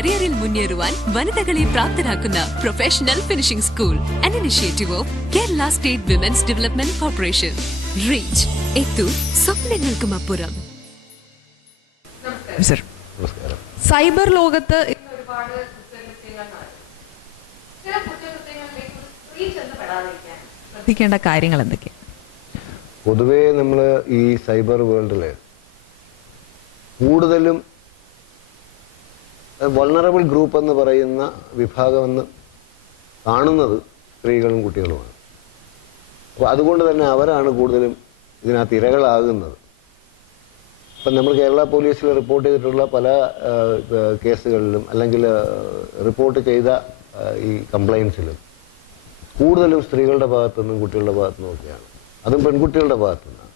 കരിയറിൽ മുന്നേറുവാൻ വനിതകളെ പ്രാപ്തരാക്കുന്ന professional finishing school, an initiative of Kerala State Women's Development Corporation. Reach എത്തു സ്വപ്നങ്ങൾക്കും അപ്പുറം. സൈബർ ലോകത്ത് ശ്രദ്ധിക്കേണ്ട കാര്യങ്ങൾ എന്തൊക്കെയാണ്? പൊതുവേ നമ്മൾ ഈ സൈബർ വേൾഡില് കൂടുതലും വൾണറബിൾ ഗ്രൂപ്പ് എന്ന് പറയുന്ന വിഭാഗം എന്ന് കാണുന്നത് സ്ത്രീകളും കുട്ടികളുമാണ്. അപ്പോൾ അതുകൊണ്ട് തന്നെ അവരാണ് കൂടുതലും ഇതിനകത്ത് ഇരകളാകുന്നത്. ഇപ്പം നമ്മൾ കേരള പോലീസിൽ റിപ്പോർട്ട് ചെയ്തിട്ടുള്ള പല കേസുകളിലും അല്ലെങ്കിൽ റിപ്പോർട്ട് ചെയ്ത ഈ കംപ്ലയിൻസിലും കൂടുതലും സ്ത്രീകളുടെ ഭാഗത്തുനിന്നും കുട്ടികളുടെ ഭാഗത്തുനിന്നും ഒക്കെയാണ്, അതും പെൺകുട്ടികളുടെ ഭാഗത്തുനിന്നാണ്.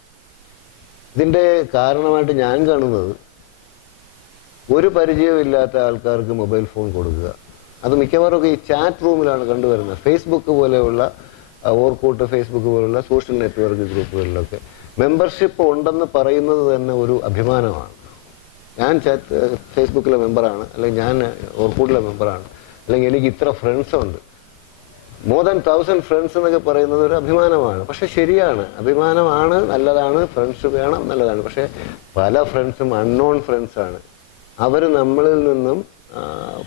ഇതിൻ്റെ കാരണമായിട്ട് ഞാൻ കാണുന്നത് ഒരു പരിചയമില്ലാത്ത ആൾക്കാർക്ക് മൊബൈൽ ഫോൺ കൊടുക്കുക. അത് മിക്കവാറും ഈ ചാറ്റ് റൂമിലാണ് കണ്ടുവരുന്നത്. ഫേസ്ബുക്ക് പോലെയുള്ള ഓർക്കൂട്ട്, ഫേസ്ബുക്ക് പോലുള്ള സോഷ്യൽ നെറ്റ്വർക്ക് ഗ്രൂപ്പുകളിലൊക്കെ മെമ്പർഷിപ്പ് ഉണ്ടെന്ന് പറയുന്നത് തന്നെ ഒരു അഭിമാനമാണ്. ഞാൻ ഫേസ്ബുക്കിലെ മെമ്പറാണ്, അല്ലെങ്കിൽ ഞാൻ ഓർക്കൂട്ടിലെ മെമ്പറാണ്, അല്ലെങ്കിൽ എനിക്ക് ഇത്ര ഫ്രണ്ട്സ് ഉണ്ട്, മോർ ദാൻ 1000 ഫ്രണ്ട്സ് എന്നൊക്കെ പറയുന്നത് ഒരു അഭിമാനമാണ്. പക്ഷെ ശരിയാണ്, അഭിമാനമാണ്, നല്ലതാണ്, ഫ്രണ്ട്സ് വേണം, നല്ലതാണ്. പക്ഷെ പല ഫ്രണ്ട്സും അൺനോൺ ഫ്രണ്ട്സാണ്. അവർ നമ്മളിൽ നിന്നും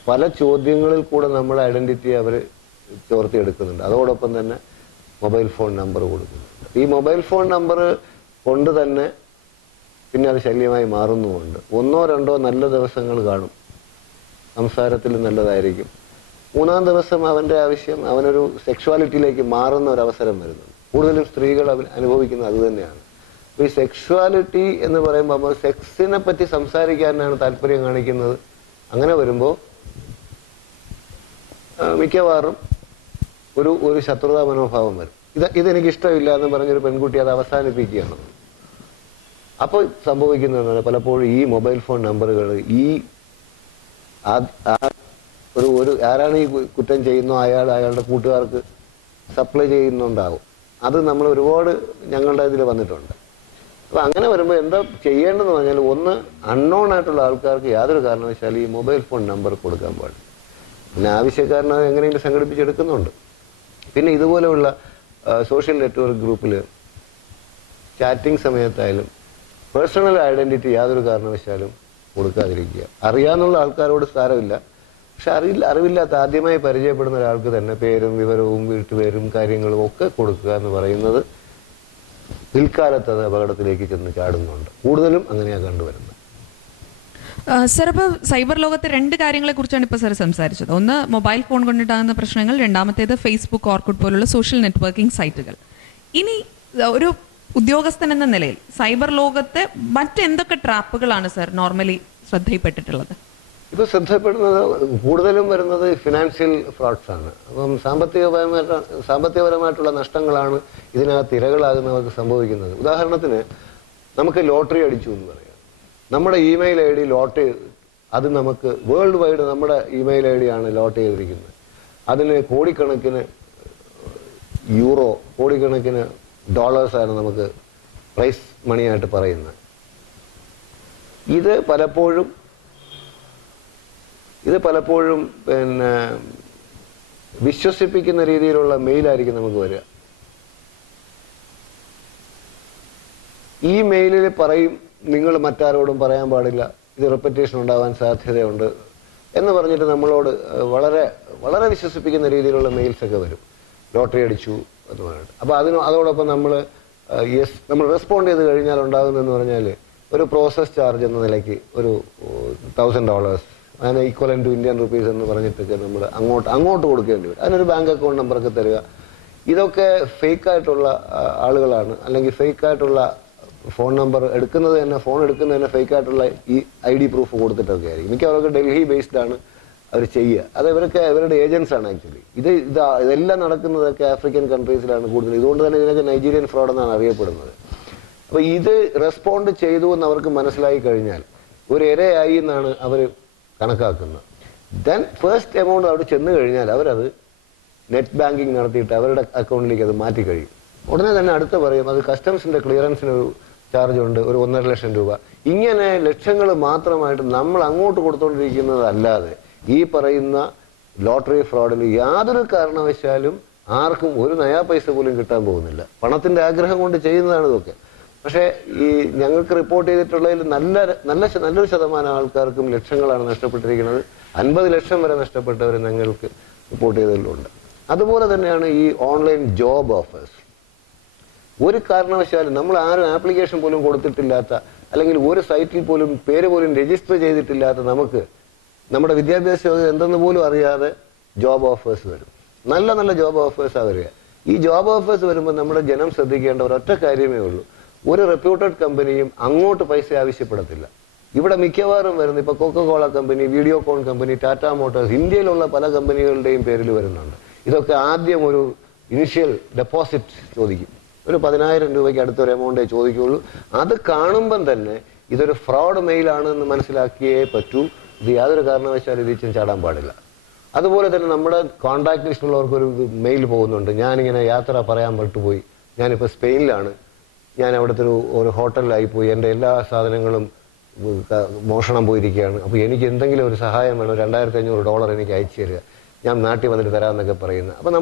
പല ചോദ്യങ്ങളിൽ കൂടെ നമ്മുടെ ഐഡന്റിറ്റി അവർ ചോർത്തിയെടുക്കുന്നുണ്ട്. അതോടൊപ്പം തന്നെ മൊബൈൽ ഫോൺ നമ്പർ കൊടുക്കുന്നുണ്ട്. ഈ മൊബൈൽ ഫോൺ നമ്പർ കൊണ്ട് തന്നെ പിന്നെ അത് ശല്യമായി മാറുന്നുമുണ്ട്. 1-2 നല്ല ദിവസങ്ങൾ കാണും, സംസാരത്തിൽ നല്ലതായിരിക്കും. 3-ാം ദിവസം അവൻ്റെ ആവശ്യം അവനൊരു സെക്ഷുവാലിറ്റിയിലേക്ക് മാറുന്ന ഒരു അവസരം വരുന്നുണ്ട്. കൂടുതലും സ്ത്രീകൾ അനുഭവിക്കുന്നത് അത് തന്നെയാണ്. ഈ സെക്ഷുവാലിറ്റി എന്ന് പറയുമ്പോൾ നമ്മൾ സെക്സിനെ പറ്റി സംസാരിക്കാനാണ് താല്പര്യം കാണിക്കുന്നത്. അങ്ങനെ വരുമ്പോൾ മിക്കവാറും ഒരു ശത്രുതാ മനോഭാവം വരും. ഇതെനിക്ക് ഇഷ്ടമില്ല എന്ന് പറഞ്ഞൊരു പെൺകുട്ടി അത് അവസാനിപ്പിക്കുകയാണ്. അപ്പോൾ സംഭവിക്കുന്നതാണ് പലപ്പോഴും ഈ മൊബൈൽ ഫോൺ നമ്പറുകൾ ഈ ഒരു ആരാണ് ഈ കുറ്റം ചെയ്യുന്നോ അയാളുടെ കൂട്ടുകാർക്ക് സപ്ലൈ ചെയ്യുന്നുണ്ടാവും. അത് നമ്മൾ ഒരുപാട് ഞങ്ങളുടെ ഇതിൽ വന്നിട്ടുണ്ട്. അപ്പോൾ അങ്ങനെ വരുമ്പോൾ എന്താ ചെയ്യേണ്ടതെന്ന് പറഞ്ഞാൽ, ഒന്ന്, അൺനോൺ ആയിട്ടുള്ള ആൾക്കാർക്ക് യാതൊരു കാരണവശാലും ഈ മൊബൈൽ ഫോൺ നമ്പർ കൊടുക്കാൻ പാടില്ല. പിന്നെ ആവശ്യക്കാരനെ എങ്ങനെയെങ്കിലും സംഘടിപ്പിച്ചെടുക്കുന്നുണ്ട്. പിന്നെ ഇതുപോലെയുള്ള സോഷ്യൽ നെറ്റ്വർക്ക് ഗ്രൂപ്പിൽ ചാറ്റിംഗ് സമയത്തായാലും പേഴ്സണൽ ഐഡന്റിറ്റി യാതൊരു കാരണവശാലും കൊടുക്കാതിരിക്കുക. അറിയാവുന്ന ആൾക്കാരോട് സാരമില്ല, പക്ഷെ അറിവില്ലാത്ത ആദ്യമായി പരിചയപ്പെടുന്ന ഒരാൾക്ക് തന്നെ പേരും വിവരവും വീട്ടുപേരും കാര്യങ്ങളും ഒക്കെ കൊടുക്കുക എന്ന് പറയുന്നത് പിൽക്കാലത്ത് അത് അപകടത്തിലേക്ക് ചെന്ന് ചാടുന്നുണ്ട്. കൂടുതലും അങ്ങനെയാണ് കണ്ടുവരുന്നത്. സർ, ഇപ്പോൾ സൈബർ ലോകത്തെ 2 കാര്യങ്ങളെ കുറിച്ചാണ് ഇപ്പോൾ സാർ സംസാരിച്ചത്. ഒന്ന്, മൊബൈൽ ഫോൺ കൊണ്ടുണ്ടാകുന്ന പ്രശ്നങ്ങൾ, രണ്ടാമത്തേത് ഫേസ്ബുക്ക്, ഓർക്കുഡ് പോലുള്ള സോഷ്യൽ നെറ്റ്വർക്കിംഗ് സൈറ്റുകൾ. ഇനി ഒരു ഉദ്യോഗസ്ഥൻ എന്ന നിലയിൽ സൈബർ ലോകത്തെ മറ്റെന്തൊക്കെ ട്രാപ്പുകളാണ് സാർ നോർമലി ശ്രദ്ധയിൽപ്പെട്ടിട്ടുള്ളത്? ഇപ്പോൾ ശ്രദ്ധപ്പെടുന്നത് കൂടുതലും വരുന്നത് ഫിനാൻഷ്യൽ ഫ്രോഡ്സ് ആണ്. അപ്പം സാമ്പത്തികപരമായിട്ടുള്ള നഷ്ടങ്ങളാണ് ഇതിനകത്ത് ഇരകളാകുന്നവർക്ക് സംഭവിക്കുന്നത്. ഉദാഹരണത്തിന്, നമുക്ക് ലോട്ടറി അടിച്ചു എന്ന് പറയാം. നമ്മുടെ ഇമെയിൽ ഐ ഡി ലോട്ട് അത് നമുക്ക് വേൾഡ് വൈഡ് നമ്മുടെ ഇമെയിൽ ഐ ഡി ആണ് ലോട്ട് ചെയ്തിരിക്കുന്നത്. അതിന് കോടിക്കണക്കിന് യൂറോ, കോടിക്കണക്കിന് ഡോളേഴ്സാണ് നമുക്ക് പ്രൈസ് മണിയായിട്ട് പറയുന്നത്. ഇത് പലപ്പോഴും പിന്നെ വിശ്വസിപ്പിക്കുന്ന രീതിയിലുള്ള മെയിലായിരിക്കും നമുക്ക് വരിക. ഈ മെയിലിൽ പറയും, നിങ്ങൾ മറ്റാരോടും പറയാൻ പാടില്ല, ഇത് റെപ്പറ്റേഷൻ ഉണ്ടാകാൻ സാധ്യതയുണ്ട് എന്ന് പറഞ്ഞിട്ട് നമ്മളോട് വളരെ വളരെ വിശ്വസിപ്പിക്കുന്ന രീതിയിലുള്ള മെയിൽസൊക്കെ വരും. ലോട്ടറി അടിച്ചു എന്ന് പറഞ്ഞിട്ട്. അപ്പോൾ അതോടൊപ്പം നമ്മൾ റെസ്പോണ്ട് ചെയ്ത് കഴിഞ്ഞാൽ ഉണ്ടാകുന്നതെന്ന് പറഞ്ഞാൽ ഒരു പ്രോസസ് ചാർജ് എന്ന നിലയ്ക്ക് ഒരു $1000, അതിന് ഈക്വലൻ ടു ഇന്ത്യൻ റുപ്പീസ് എന്ന് പറഞ്ഞിട്ടൊക്കെ നമ്മൾ അങ്ങോട്ട് കൊടുക്കേണ്ടി വരും. അതിനൊരു ബാങ്ക് അക്കൗണ്ട് നമ്പറൊക്കെ തരിക. ഇതൊക്കെ ഫേക്കായിട്ടുള്ള ആളുകളാണ്, അല്ലെങ്കിൽ ഫേക്കായിട്ടുള്ള ഫോൺ നമ്പർ എടുക്കുന്നത് തന്നെ, ഫോൺ എടുക്കുന്നത് തന്നെ ഫേക്കായിട്ടുള്ള ഈ ID പ്രൂഫ് കൊടുത്തിട്ടൊക്കെ ആയിരിക്കും. മിക്കവരൊക്കെ ഡൽഹി ബേസ്ഡ് ആണ് അവർ ചെയ്യുക. അത് ഇവരുടെ ഏജൻസ് ആണ് ആക്ച്വലി. ഇതെല്ലാം നടക്കുന്നതൊക്കെ ആഫ്രിക്കൻ കൺട്രീസിലാണ് കൂടുതൽ. ഇതുകൊണ്ട് തന്നെ ഇതിനൊക്കെ നൈജീരിയൻ ഫ്രോഡ് എന്നാണ് അറിയപ്പെടുന്നത്. അപ്പോൾ ഇത് റെസ്പോണ്ട് ചെയ്തു എന്ന് അവർക്ക് മനസ്സിലായി കഴിഞ്ഞാൽ ഒരു ഇരയായി എന്നാണ് അവർ കണക്കാക്കുന്നത്. ദെൻ ഫസ്റ്റ് എമൗണ്ട് അവിടെ ചെന്ന് കഴിഞ്ഞാൽ അവരത് നെറ്റ് ബാങ്കിങ് നടത്തിയിട്ട് അവരുടെ അക്കൗണ്ടിലേക്ക് അത് മാറ്റി കഴിയും. ഉടനെ തന്നെ അടുത്ത് പറയും അത് കസ്റ്റംസിന്റെ ക്ലിയറൻസിനൊരു ചാർജ് ഉണ്ട്, ഒരു 1.5 ലക്ഷം രൂപ. ഇങ്ങനെ ലക്ഷങ്ങൾ മാത്രമായിട്ട് നമ്മൾ അങ്ങോട്ട് കൊടുത്തുകൊണ്ടിരിക്കുന്നതല്ലാതെ ഈ പറയുന്ന ലോട്ടറി ഫ്രോഡിൽ യാതൊരു കാരണവശാലും ആർക്കും ഒരു നയാ പൈസ പോലും കിട്ടാൻ പോകുന്നില്ല. പണത്തിന്റെ ആഗ്രഹം കൊണ്ട് ചെയ്യുന്നതാണ് ഇതൊക്കെ. പക്ഷേ ഈ ഞങ്ങൾക്ക് റിപ്പോർട്ട് ചെയ്തിട്ടുള്ളതിൽ നല്ലൊരു ശതമാനം ആൾക്കാർക്കും ലക്ഷങ്ങളാണ് നഷ്ടപ്പെട്ടിരിക്കുന്നത്. 50 ലക്ഷം വരെ നഷ്ടപ്പെട്ടവർ ഞങ്ങൾക്ക് റിപ്പോർട്ട് ചെയ്തതിലുണ്ട്. അതുപോലെ തന്നെയാണ് ഈ ഓൺലൈൻ ജോബ് ഓഫേഴ്സ്. ഒരു കാരണവശാലും നമ്മൾ ആരും ആപ്ലിക്കേഷൻ പോലും കൊടുത്തിട്ടില്ലാത്ത, അല്ലെങ്കിൽ ഒരു സൈറ്റിൽ പോലും പേര് പോലും രജിസ്റ്റർ ചെയ്തിട്ടില്ലാത്ത നമുക്ക് നമ്മുടെ വിദ്യാഭ്യാസ യോഗ്യത എന്തെന്ന് പോലും അറിയാതെ ജോബ് ഓഫേഴ്സ് വരും. നല്ല ജോബ് ഓഫേഴ്സാണ് വരിക. ഈ ജോബ് ഓഫേഴ്സ് വരുമ്പോൾ നമ്മുടെ ജനം ശ്രദ്ധിക്കേണ്ട ഒരൊറ്റ കാര്യമേ ഉള്ളൂ. ഒരു റെപ്യൂട്ടഡ് കമ്പനിയും അങ്ങോട്ട് പൈസ ആവശ്യപ്പെടത്തില്ല. ഇവിടെ മിക്കവാറും വരുന്നത് ഇപ്പോൾ Coca Cola company, Videocon company, Tata Motors, ഇന്ത്യയിലുള്ള പല കമ്പനികളുടെയും പേരിൽ വരുന്നുണ്ട്. ഇതൊക്കെ ആദ്യം ഒരു ഇനിഷ്യൽ ഡെപ്പോസിറ്റ് ചോദിക്കും. ഒരു 10,000 രൂപയ്ക്ക് അടുത്തൊരു എമൗണ്ടേ ചോദിക്കുകയുള്ളൂ. അത് കാണുമ്പം തന്നെ ഇതൊരു ഫ്രോഡ് മെയിലാണ് എന്ന് മനസ്സിലാക്കിയേ പറ്റൂ. ഇത് യാതൊരു കാരണവശാലും ഇതിൽ ചാടാൻ പാടില്ല. അതുപോലെ തന്നെ നമ്മുടെ കോൺടാക്ട് ലിസ്റ്റിലുള്ളവർക്കൊരു മെയിൽ പോകുന്നുണ്ട്. ഞാനിങ്ങനെ യാത്ര പറയാൻ വിട്ടുപോയി, ഞാനിപ്പോൾ സ്പെയിനിലാണ്, ഞാൻ അവിടുത്തെ ഒരു ഹോട്ടലിലായി പോയി, എൻ്റെ എല്ലാ സാധനങ്ങളും മോഷണം പോയിരിക്കുകയാണ്, അപ്പോൾ എനിക്ക് എന്തെങ്കിലും ഒരു സഹായം വേണം, $2,500 എനിക്ക് അയച്ചു തരിക, ഞാൻ നാട്ടിൽ വന്നിട്ട് തരാമെന്നൊക്കെ പറയുന്നത്. അപ്പോൾ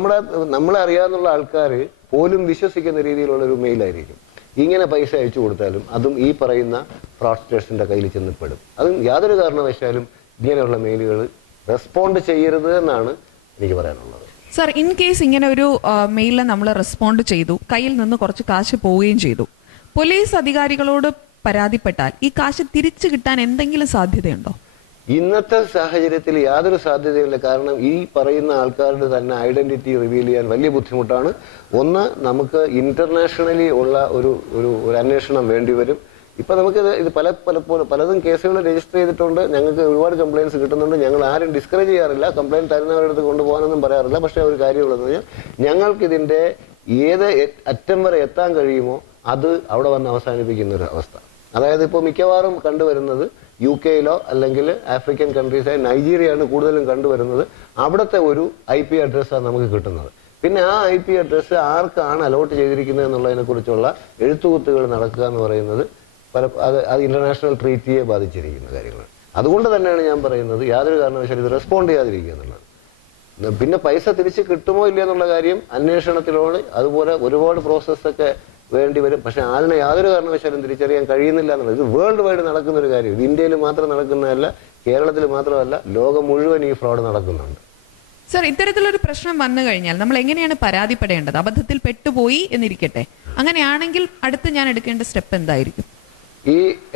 നമ്മളെ അറിയാവുന്ന ആൾക്കാർ പോലും വിശ്വസിക്കുന്ന രീതിയിലുള്ളൊരു മെയിലായിരിക്കും. ഇങ്ങനെ പൈസ അയച്ചു കൊടുത്താലും അതും ഈ പറയുന്ന ഫ്രോഡ്സ്റ്റേഴ്സിൻ്റെ കയ്യിൽ ചെന്നപ്പെടും. അതും യാതൊരു കാരണവശാലും ഇങ്ങനെയുള്ള മെയിലുകൾ റെസ്പോണ്ട് ചെയ്യരുത് എന്നാണ് എനിക്ക് പറയാനുള്ളത്. സർ, ഇൻ കേസ് ഇങ്ങനെ ഒരു മെയിലിൽ നമ്മൾ റെസ്പോണ്ട് ചെയ്തു, കയ്യിൽ നിന്ന് കുറച്ച് കാശ് പോവുകയും ചെയ്തു, പോലീസ് അധികാരികളോട് പരാതിപ്പെട്ടാൽ ഈ കാശ് തിരിച്ചു കിട്ടാൻ എന്തെങ്കിലും സാധ്യതയുണ്ടോ? ഇന്നത്തെ സാഹചര്യത്തിൽ യാതൊരു സാധ്യതയില്ല. കാരണം ഈ പറയുന്ന ആൾക്കാരുടെ തന്നെ ഐഡന്റിറ്റി റിവീൽ ചെയ്യാൻ വലിയ ബുദ്ധിമുട്ടാണ്. ഒന്ന്, നമുക്ക് ഇന്റർനാഷണലി ഉള്ള ഒരു അന്വേഷണം വേണ്ടിവരും. ഇപ്പൊ നമുക്ക് ഇത് പലതും കേസുകൾ രജിസ്റ്റർ ചെയ്തിട്ടുണ്ട്. ഞങ്ങൾക്ക് ഒരുപാട് കംപ്ലയിൻസ് കിട്ടുന്നുണ്ട്. ഞങ്ങൾ ആരും ഡിസ്കറേജ് ചെയ്യാറില്ല, കംപ്ലയിന്റ് തരുന്നവരുടെ അടുത്ത് കൊണ്ടുപോകാനൊന്നും പറയാറില്ല. പക്ഷെ ഒരു കാര്യമുള്ളതെന്ന് പറഞ്ഞാൽ ഞങ്ങൾക്കിതിന്റെ ഏത് അറ്റം വരെ എത്താൻ കഴിയുമോ അത് അവിടെ വന്ന് അവസാനിപ്പിക്കുന്ന ഒരു അവസ്ഥ. അതായത് ഇപ്പോൾ മിക്കവാറും കണ്ടുവരുന്നത് UK-യിലോ അല്ലെങ്കിൽ ആഫ്രിക്കൻ കൺട്രീസായ നൈജീരിയയാണ് കൂടുതലും കണ്ടുവരുന്നത്. അവിടുത്തെ ഒരു IP അഡ്രസ്സാണ് നമുക്ക് കിട്ടുന്നത്. പിന്നെ ആ IP അഡ്രസ്സ് ആർക്കാണ് അലോട്ട് ചെയ്തിരിക്കുന്നത് എന്നുള്ളതിനെ കുറിച്ചുള്ള എഴുത്തുകുത്തുകൾ നടക്കുക എന്ന് പറയുന്നത് അത് ഇന്റർനാഷണൽ ട്രീറ്റിയെ ബാധിച്ചിരിക്കുന്ന കാര്യങ്ങളാണ്. അതുകൊണ്ട് തന്നെയാണ് ഞാൻ പറയുന്നത് യാതൊരു കാരണവശാലും ഇത് റെസ്പോണ്ട് ചെയ്യാതിരിക്കുക എന്നുള്ളത്. പിന്നെ പൈസ തിരിച്ച് കിട്ടുമോ ഇല്ല എന്നുള്ള കാര്യം അന്വേഷണത്തിലൂടെ അതുപോലെ ഒരുപാട് പ്രോസസ്സൊക്കെ വേണ്ടി വരും. പക്ഷെ അതിനെ യാതൊരു കാരണവശാലും തിരിച്ചറിയാൻ കഴിയുന്നില്ല എന്നുള്ളത്. ഇത് വേൾഡ് വൈഡ് നടക്കുന്ന ഒരു കാര്യം. ഇത് ഇന്ത്യയിൽ മാത്രം നടക്കുന്നതല്ല, കേരളത്തിൽ മാത്രമല്ല, ലോകം മുഴുവൻ ഈ ഫ്രോഡ് നടക്കുന്നുണ്ട്. സർ, ഇത്തരത്തിലൊരു പ്രശ്നം വന്നു കഴിഞ്ഞാൽ നമ്മൾ എങ്ങനെയാണ് പരാതിപ്പെടേണ്ടത്? അബദ്ധത്തിൽ പെട്ടുപോയി എന്നിരിക്കട്ടെ, അങ്ങനെയാണെങ്കിൽ അടുത്ത് ഞാൻ എടുക്കേണ്ട സ്റ്റെപ്പ് എന്തായിരിക്കും?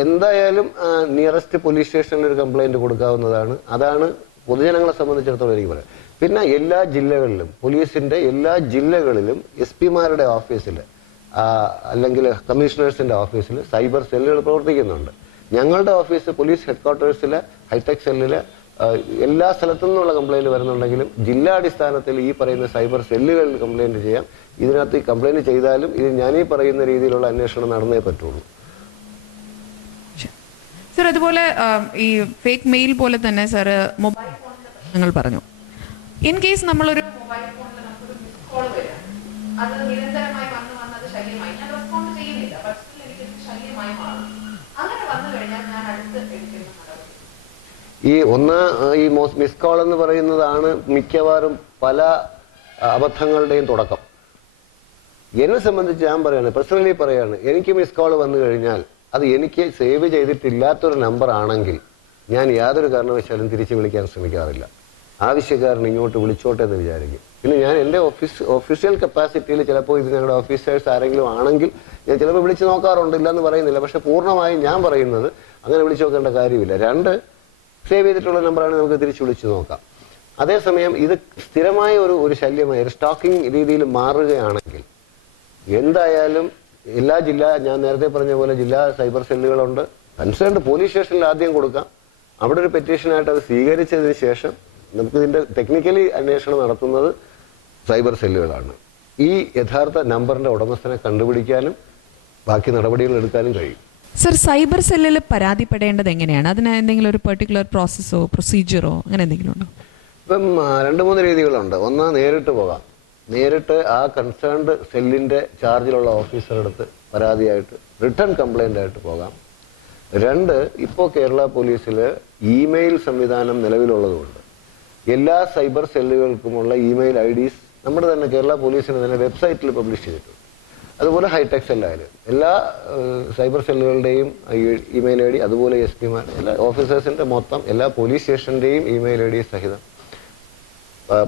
എന്തായാലും നിയറസ്റ്റ് പോലീസ് സ്റ്റേഷനിൽ ഒരു കംപ്ലൈന്റ് കൊടുക്കാവുന്നതാണ്. അതാണ് പൊതുജനങ്ങളെ സംബന്ധിച്ചിടത്തോളം എനിക്ക് പറയാം. പിന്നെ എല്ലാ ജില്ലകളിലും, പോലീസിന്റെ എല്ലാ ജില്ലകളിലും SP-മാരുടെ ഓഫീസിൽ അല്ലെങ്കിൽ കമ്മീഷണേഴ്സിന്റെ ഓഫീസിൽ സൈബർ സെല്ലുകൾ പ്രവർത്തിക്കുന്നുണ്ട്. ഞങ്ങളുടെ ഓഫീസ് പോലീസ് ഹെഡ്ക്വാർട്ടേഴ്സിലെ ഹൈടെക് സെല്ലിലെ എല്ലാ സ്ഥലത്തു നിന്നുള്ള കംപ്ലൈന്റ് വരുന്നുണ്ടെങ്കിലും ജില്ലാടിസ്ഥാനത്തിൽ ഈ പറയുന്ന സൈബർ സെല്ലുകളിൽ കംപ്ലൈന്റ് ചെയ്യാം. ഇതിനകത്ത് കംപ്ലൈന്റ് ചെയ്താലും ഇത് ഞാനീ പറയുന്ന രീതിയിലുള്ള അന്വേഷണം നടന്നേ പറ്റുള്ളൂ. സർ, അതുപോലെ ഈ ഫേക്ക് മെയിൽ പോലെ തന്നെ സർ മൊബൈൽ ഫോണിന്റെ പ്രശ്നങ്ങൾ പറഞ്ഞു. ഇൻ കേസ് നമ്മളൊരു മൊബൈൽ ഫോണിൽ നമുക്കൊരു മിസ് കോൾ വരാം, അത് നിരന്തരമായി വന്നത് ശല്യമായി, ഞാൻ റെസ്പോണ്ട് ചെയ്യുന്നില്ല, പക്ഷേ എനിക്ക് ശല്യമായി മാറും, അങ്ങനെ വന്നു കഴിഞ്ഞാൽ ഞാൻ അടുത്ത് എടുക്കുന്ന ഈ മിസ് കോൾ എന്ന് പറയുന്നതാണ് മിക്കവാറും പല അബദ്ധങ്ങളുടെയും തുടക്കം. എന്നെ സംബന്ധിച്ച് ഞാൻ പറയാണ്, പേഴ്സണലി പറയാണ്, എനിക്ക് മിസ് കോൾ വന്നു കഴിഞ്ഞാൽ അത് എനിക്ക് സേവ് ചെയ്തിട്ടില്ലാത്തൊരു നമ്പർ ആണെങ്കിൽ ഞാൻ യാതൊരു കാരണവശാലും തിരിച്ചു വിളിക്കാൻ ശ്രമിക്കാറില്ല. ആവശ്യക്കാരൻ ഇങ്ങോട്ട് വിളിച്ചോട്ടെ എന്ന് വിചാരിക്കും. പിന്നെ ഞാൻ എൻ്റെ ഒഫീഷ്യൽ കപ്പാസിറ്റിയിൽ ചിലപ്പോൾ ഇത് ഞങ്ങളുടെ ഓഫീസേഴ്സ് ആരെങ്കിലും ആണെങ്കിൽ ഞാൻ ചിലപ്പോൾ വിളിച്ച് നോക്കാറുണ്ട്, ഇല്ലെന്ന് പറയുന്നില്ല. പക്ഷെ പൂർണ്ണമായും ഞാൻ പറയുന്നത് അങ്ങനെ വിളിച്ചു നോക്കേണ്ട കാര്യമില്ല. 2, സേവ് ചെയ്തിട്ടുള്ള നമ്പറാണ്, നമുക്ക് തിരിച്ചു വിളിച്ചു നോക്കാം. അതേസമയം ഇത് സ്ഥിരമായ ഒരു ശല്യമായി ഒരു സ്റ്റോക്കിംഗ് രീതിയിൽ മാറുകയാണെങ്കിൽ എന്തായാലും ഞാൻ നേരത്തെ പറഞ്ഞ പോലെ ജില്ലാ സൈബർ സെല്ലുകളുണ്ട്. കൺസേൺഡ് പോലീസ് സ്റ്റേഷനിൽ ആദ്യം കൊടുക്കാം. അവിടെ ഒരു പെറ്റീഷനായിട്ട് അത് സ്വീകരിച്ചതിന് ശേഷം നമുക്കിതിൻ്റെ ടെക്നിക്കലി അന്വേഷണം നടത്തുന്നത് സൈബർ സെല്ലുകളാണ്. ഈ യഥാർത്ഥ നമ്പറിന്റെ ഉടമസ്ഥനെ കണ്ടുപിടിക്കാനും ബാക്കി നടപടികൾ എടുക്കാനും കഴിയും. സർ, സൈബർ സെല്ലിൽ പരാതിപ്പെടേണ്ടത് എങ്ങനെയാണ്? അതിന് എന്തെങ്കിലും ഒരു പെർട്ടിക്കുലർ പ്രോസസ്സോ പ്രൊസീജിയറോ അങ്ങനെ എന്തെങ്കിലും ഉണ്ടോ? ഇപ്പം 2-3 രീതികളുണ്ട്. ഒന്ന്, നേരിട്ട് പോകാം. നേരിട്ട് ആ കൺസേൺഡ് സെല്ലിന്റെ ചാർജിലുള്ള ഓഫീസറുടെ അടുത്ത് പരാതിയായിട്ട് റിട്ടേൺ കംപ്ലൈന്റ് ആയിട്ട് പോകാം. 2, ഇപ്പോൾ കേരള പോലീസിൽ ഇമെയിൽ സംവിധാനം നിലവിലുള്ളതുകൊണ്ട് എല്ലാ സൈബർ സെല്ലുകൾക്കുമുള്ള ഇമെയിൽ IDs നമ്മുടെ തന്നെ കേരള പോലീസിന് തന്നെ വെബ്സൈറ്റിൽ പബ്ലിഷ് ചെയ്തിട്ടുണ്ട്. അതുപോലെ ഹൈടെക് സെല്ലായാലും എല്ലാ സൈബർ സെല്ലുകളുടെയും ഇമെയിൽ ID, അതുപോലെ SP മാർ എല്ലാ ഓഫീസേഴ്സിൻ്റെ മൊത്തം എല്ലാ പോലീസ് സ്റ്റേഷൻ്റെയും ഇമെയിൽ ID സഹിതം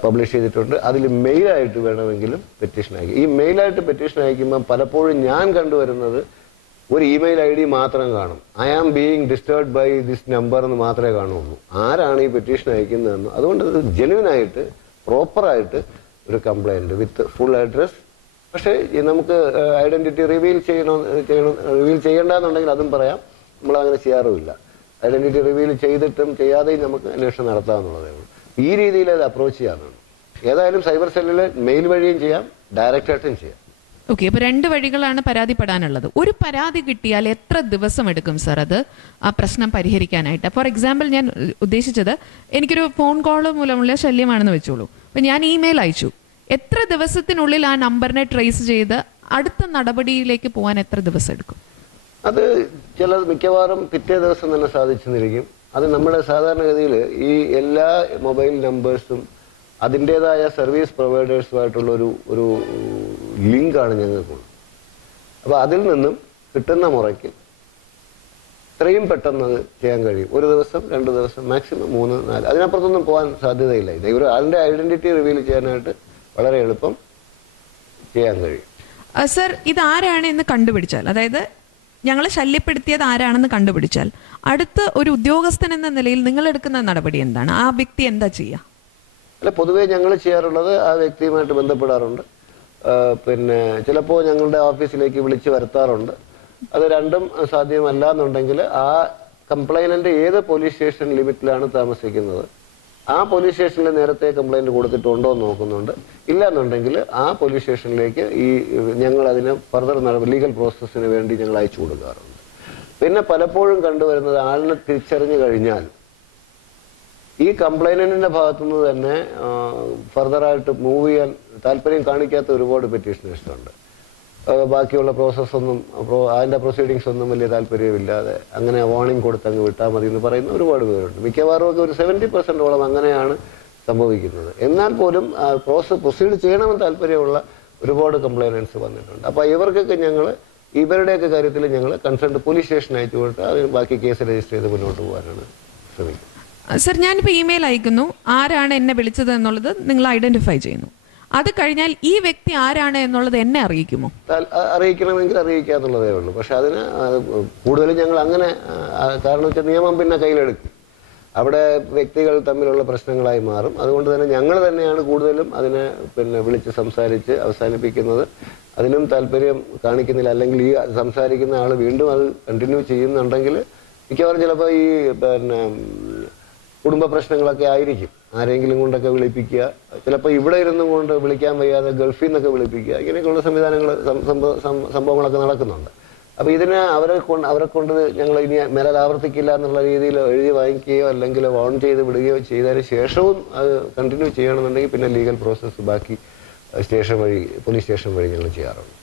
പബ്ലിഷ് ചെയ്തിട്ടുണ്ട്. അതിൽ മെയിലായിട്ട് വേണമെങ്കിലും പെറ്റീഷൻ അയക്കും. ഈ മെയിലായിട്ട് പെറ്റീഷൻ അയക്കുമ്പോൾ പലപ്പോഴും ഞാൻ കണ്ടുവരുന്നത് ഒരു ഇമെയിൽ ID മാത്രം കാണും. I am being disturbed by this number എന്ന് മാത്രമേ കാണുള്ളൂ. ആരാണ് ഈ പെറ്റീഷൻ അയക്കുന്നതെന്ന്. അതുകൊണ്ട് ഇത് ജെന്യുവനായിട്ട് പ്രോപ്പറായിട്ട് ഒരു കംപ്ലൈൻറ്റ് വിത്ത് ഫുൾ അഡ്രസ്. പക്ഷേ നമുക്ക് ഐഡന്റിറ്റി റിവീൽ ചെയ്യേണ്ടെന്നുണ്ടെങ്കിൽ അതും പറയാം. നമ്മളങ്ങനെ ചെയ്യാറുമില്ല. ഐഡന്റിറ്റി റിവീൽ ചെയ്തിട്ടും ചെയ്യാതെയും നമുക്ക് അന്വേഷണം നടത്താമെന്നുള്ളതേ ഉള്ളൂ. ഈ രീതിയിൽ അത് അപ്രോച്ച് ചെയ്യാനാണ്. ഏതായാലും സൈബർ സെല്ലിൽ മെയിൽ വഴിയും ചെയ്യാം, ഡയറക്റ്റായിട്ടും ചെയ്യാം. ഓക്കെ, അപ്പൊ 2 വഴികളാണ് പരാതിപ്പെടാനുള്ളത്. ഒരു പരാതി കിട്ടിയാൽ എത്ര ദിവസം എടുക്കും സർ അത് ആ പ്രശ്നം പരിഹരിക്കാനായിട്ട്? ഫോർ എക്സാമ്പിൾ, ഞാൻ ഉദ്ദേശിച്ചത് എനിക്കൊരു ഫോൺ കോൾ മൂലമുള്ള ശല്യമാണെന്ന് വെച്ചോളൂ. അപ്പൊ ഞാൻ ഇമെയിൽ അയച്ചു. എത്ര ദിവസത്തിനുള്ളിൽ ആ നമ്പറിനെ ട്രേസ് ചെയ്ത് അടുത്ത നടപടിയിലേക്ക് പോകാൻ എത്ര ദിവസം എടുക്കും? അത് മിക്കവാറും പിറ്റേ ദിവസം തന്നെ സാധിച്ചെന്നിരിക്കും. അത് നമ്മുടെ സാധാരണഗതിയിൽ ഈ എല്ലാ മൊബൈൽ നമ്പേഴ്സും അതിൻ്റെതായ സർവീസ് പ്രൊവൈഡേഴ്സുമായിട്ടുള്ള ഒരു ലിങ്കാണ് ഞങ്ങൾക്കുള്ളത്. അപ്പോൾ അതിൽ നിന്നും കിട്ടുന്ന മുറയ്ക്ക് ഇത്രയും പെട്ടെന്ന് അത് ചെയ്യാൻ കഴിയും. ഒരു ദിവസം, 2 ദിവസം, മാക്സിമം 3, 4, അതിനപ്പുറത്തൊന്നും പോകാൻ സാധ്യതയില്ല. ഇത് ഒരു ആളുടെ ഐഡന്റിറ്റി റിവീൽ ചെയ്യാനായിട്ട് വളരെ എളുപ്പം ചെയ്യാൻ കഴിയും. സർ, ഇതാരാണ് എന്ന് കണ്ടുപിടിച്ചാൽ, അതായത് ഞങ്ങളെ ശല്യപ്പെടുത്തിയത് ആരാണെന്ന് കണ്ടുപിടിച്ചാൽ അടുത്ത ഒരു ഉദ്യോഗസ്ഥൻ എന്ന നിലയിൽ നിങ്ങൾ എടുക്കുന്ന നടപടി എന്താണ്? ആ വ്യക്തി എന്താ ചെയ്യുക? അല്ല, പൊതുവേ ഞങ്ങൾ ചെയ്യാറുള്ളത് ആ വ്യക്തിയുമായിട്ട് ബന്ധപ്പെടാറുണ്ട്. പിന്നെ ചിലപ്പോൾ ഞങ്ങളുടെ ഓഫീസിലേക്ക് വിളിച്ച് വരുത്താറുണ്ട്. അത് രണ്ടും സാധ്യമല്ല എന്നുണ്ടെങ്കിൽ ആ കംപ്ലൈനന്റ് ഏത് പോലീസ് സ്റ്റേഷൻ ലിമിറ്റിലാണ് താമസിക്കുന്നത് ആ പോലീസ് സ്റ്റേഷനിൽ നേരത്തെ കംപ്ലൈന്റ് കൊടുത്തിട്ടുണ്ടോ എന്ന് നോക്കുന്നുണ്ട്. ഇല്ല എന്നുണ്ടെങ്കിൽ ആ പോലീസ് സ്റ്റേഷനിലേക്ക് ഞങ്ങൾ അതിന് ഫർദർ ലീഗൽ പ്രോസസ്സിന് വേണ്ടി ഞങ്ങൾ അയച്ചു കൊടുക്കാറുണ്ട്. പിന്നെ പലപ്പോഴും കണ്ടുവരുന്നത് ആളിനെ തിരിച്ചറിഞ്ഞു കഴിഞ്ഞാൽ ഈ കംപ്ലൈനന്റിന്റെ ഭാഗത്തുനിന്ന് തന്നെ ഫർദറായിട്ട് മൂവ് ചെയ്യാൻ താല്പര്യം കാണിക്കാത്ത ഒരുപാട് പെറ്റീഷനേഴ്സ് ഉണ്ട്. ബാക്കിയുള്ള പ്രോസസ്സൊന്നും അതിന്റെ പ്രൊസീഡിങ്സ് ഒന്നും വലിയ താല്പര്യമില്ലാതെ അങ്ങനെ വാർണിംഗ് കൊടുത്ത് അങ്ങ് വിട്ടാൽ മതി എന്ന് പറയുന്ന ഒരുപാട് പേരുണ്ട്. മിക്കവാറും ഒക്കെ ഒരു 70% അങ്ങനെയാണ് സംഭവിക്കുന്നത്. എന്നാൽ പോലും പ്രൊസീഡ് ചെയ്യണമെന്ന് താല്പര്യമുള്ള ഒരുപാട് കംപ്ലൈനൻസ് വന്നിട്ടുണ്ട്. അപ്പോൾ ഇവർക്കൊക്കെ ഞങ്ങൾ ഇവരുടെയൊക്കെ കാര്യത്തിൽ ഞങ്ങൾ കൺസേൺഡ് പോലീസ് സ്റ്റേഷൻ അയച്ചു കൊടുത്ത് അതിന് ബാക്കി കേസ് രജിസ്റ്റർ ചെയ്ത് മുന്നോട്ട് പോകാനാണ് ശ്രമിക്കുന്നത്. സർ, ഞാനിപ്പോൾ ഇമെയിൽ അയക്കുന്നു, ആരാണ് എന്നെ വിളിച്ചത് എന്നുള്ളത് നിങ്ങൾ ഐഡന്റിഫൈ ചെയ്യുന്നു. അത് കഴിഞ്ഞാൽ ഈ വ്യക്തി ആരാണ് എന്നുള്ളത് എന്നെ അറിയിക്കുമോ? അറിയിക്കണമെങ്കിൽ അറിയിക്കാന്നുള്ളതേ ഉള്ളൂ. പക്ഷെ അതിന് കൂടുതലും ഞങ്ങൾ അങ്ങനെ, കാരണം വെച്ചാൽ നിയമം പിന്നെ കയ്യിലെടുക്കും. അവിടെ വ്യക്തികൾ തമ്മിലുള്ള പ്രശ്നങ്ങളായി മാറും. അതുകൊണ്ട് തന്നെ ഞങ്ങൾ തന്നെയാണ് കൂടുതലും അതിനെ വിളിച്ച് സംസാരിച്ച് അവസാനിപ്പിക്കുന്നത്. അതിനും താല്പര്യം കാണിക്കുന്നില്ല, അല്ലെങ്കിൽ ഈ സംസാരിക്കുന്ന ആൾ വീണ്ടും അത് കണ്ടിന്യൂ ചെയ്യുന്നുണ്ടെങ്കിൽ മിക്കവാറും ചിലപ്പോൾ ഈ കുടുംബ പ്രശ്നങ്ങളൊക്കെ ആയിരിക്കും. ആരെങ്കിലും കൊണ്ടൊക്കെ വിളിപ്പിക്കുക, ചിലപ്പോൾ ഇവിടെ ഇരുന്നും കൊണ്ട് വിളിക്കാൻ വയ്യാതെ ഗൾഫിൽ നിന്നൊക്കെ വിളിപ്പിക്കുക, ഇങ്ങനെയൊക്കെയുള്ള സംഭവങ്ങളൊക്കെ നടക്കുന്നുണ്ട്. അപ്പോൾ ഇതിനെ അവരെ കൊണ്ട് ഞങ്ങൾ ഇനി മേലാൽ ആവർത്തിക്കില്ല എന്നുള്ള രീതിയിൽ എഴുതി വാങ്ങിക്കുകയോ അല്ലെങ്കിൽ ഓൺ ചെയ്ത് വിടുകയോ ചെയ്തതിന് ശേഷവും അത് കണ്ടിന്യൂ ചെയ്യണമെന്നുണ്ടെങ്കിൽ പിന്നെ ലീഗൽ പ്രോസസ്സ് ബാക്കി സ്റ്റേഷൻ വഴി, പോലീസ് സ്റ്റേഷൻ വഴി ഞങ്ങൾ ചെയ്യാറുണ്ട്.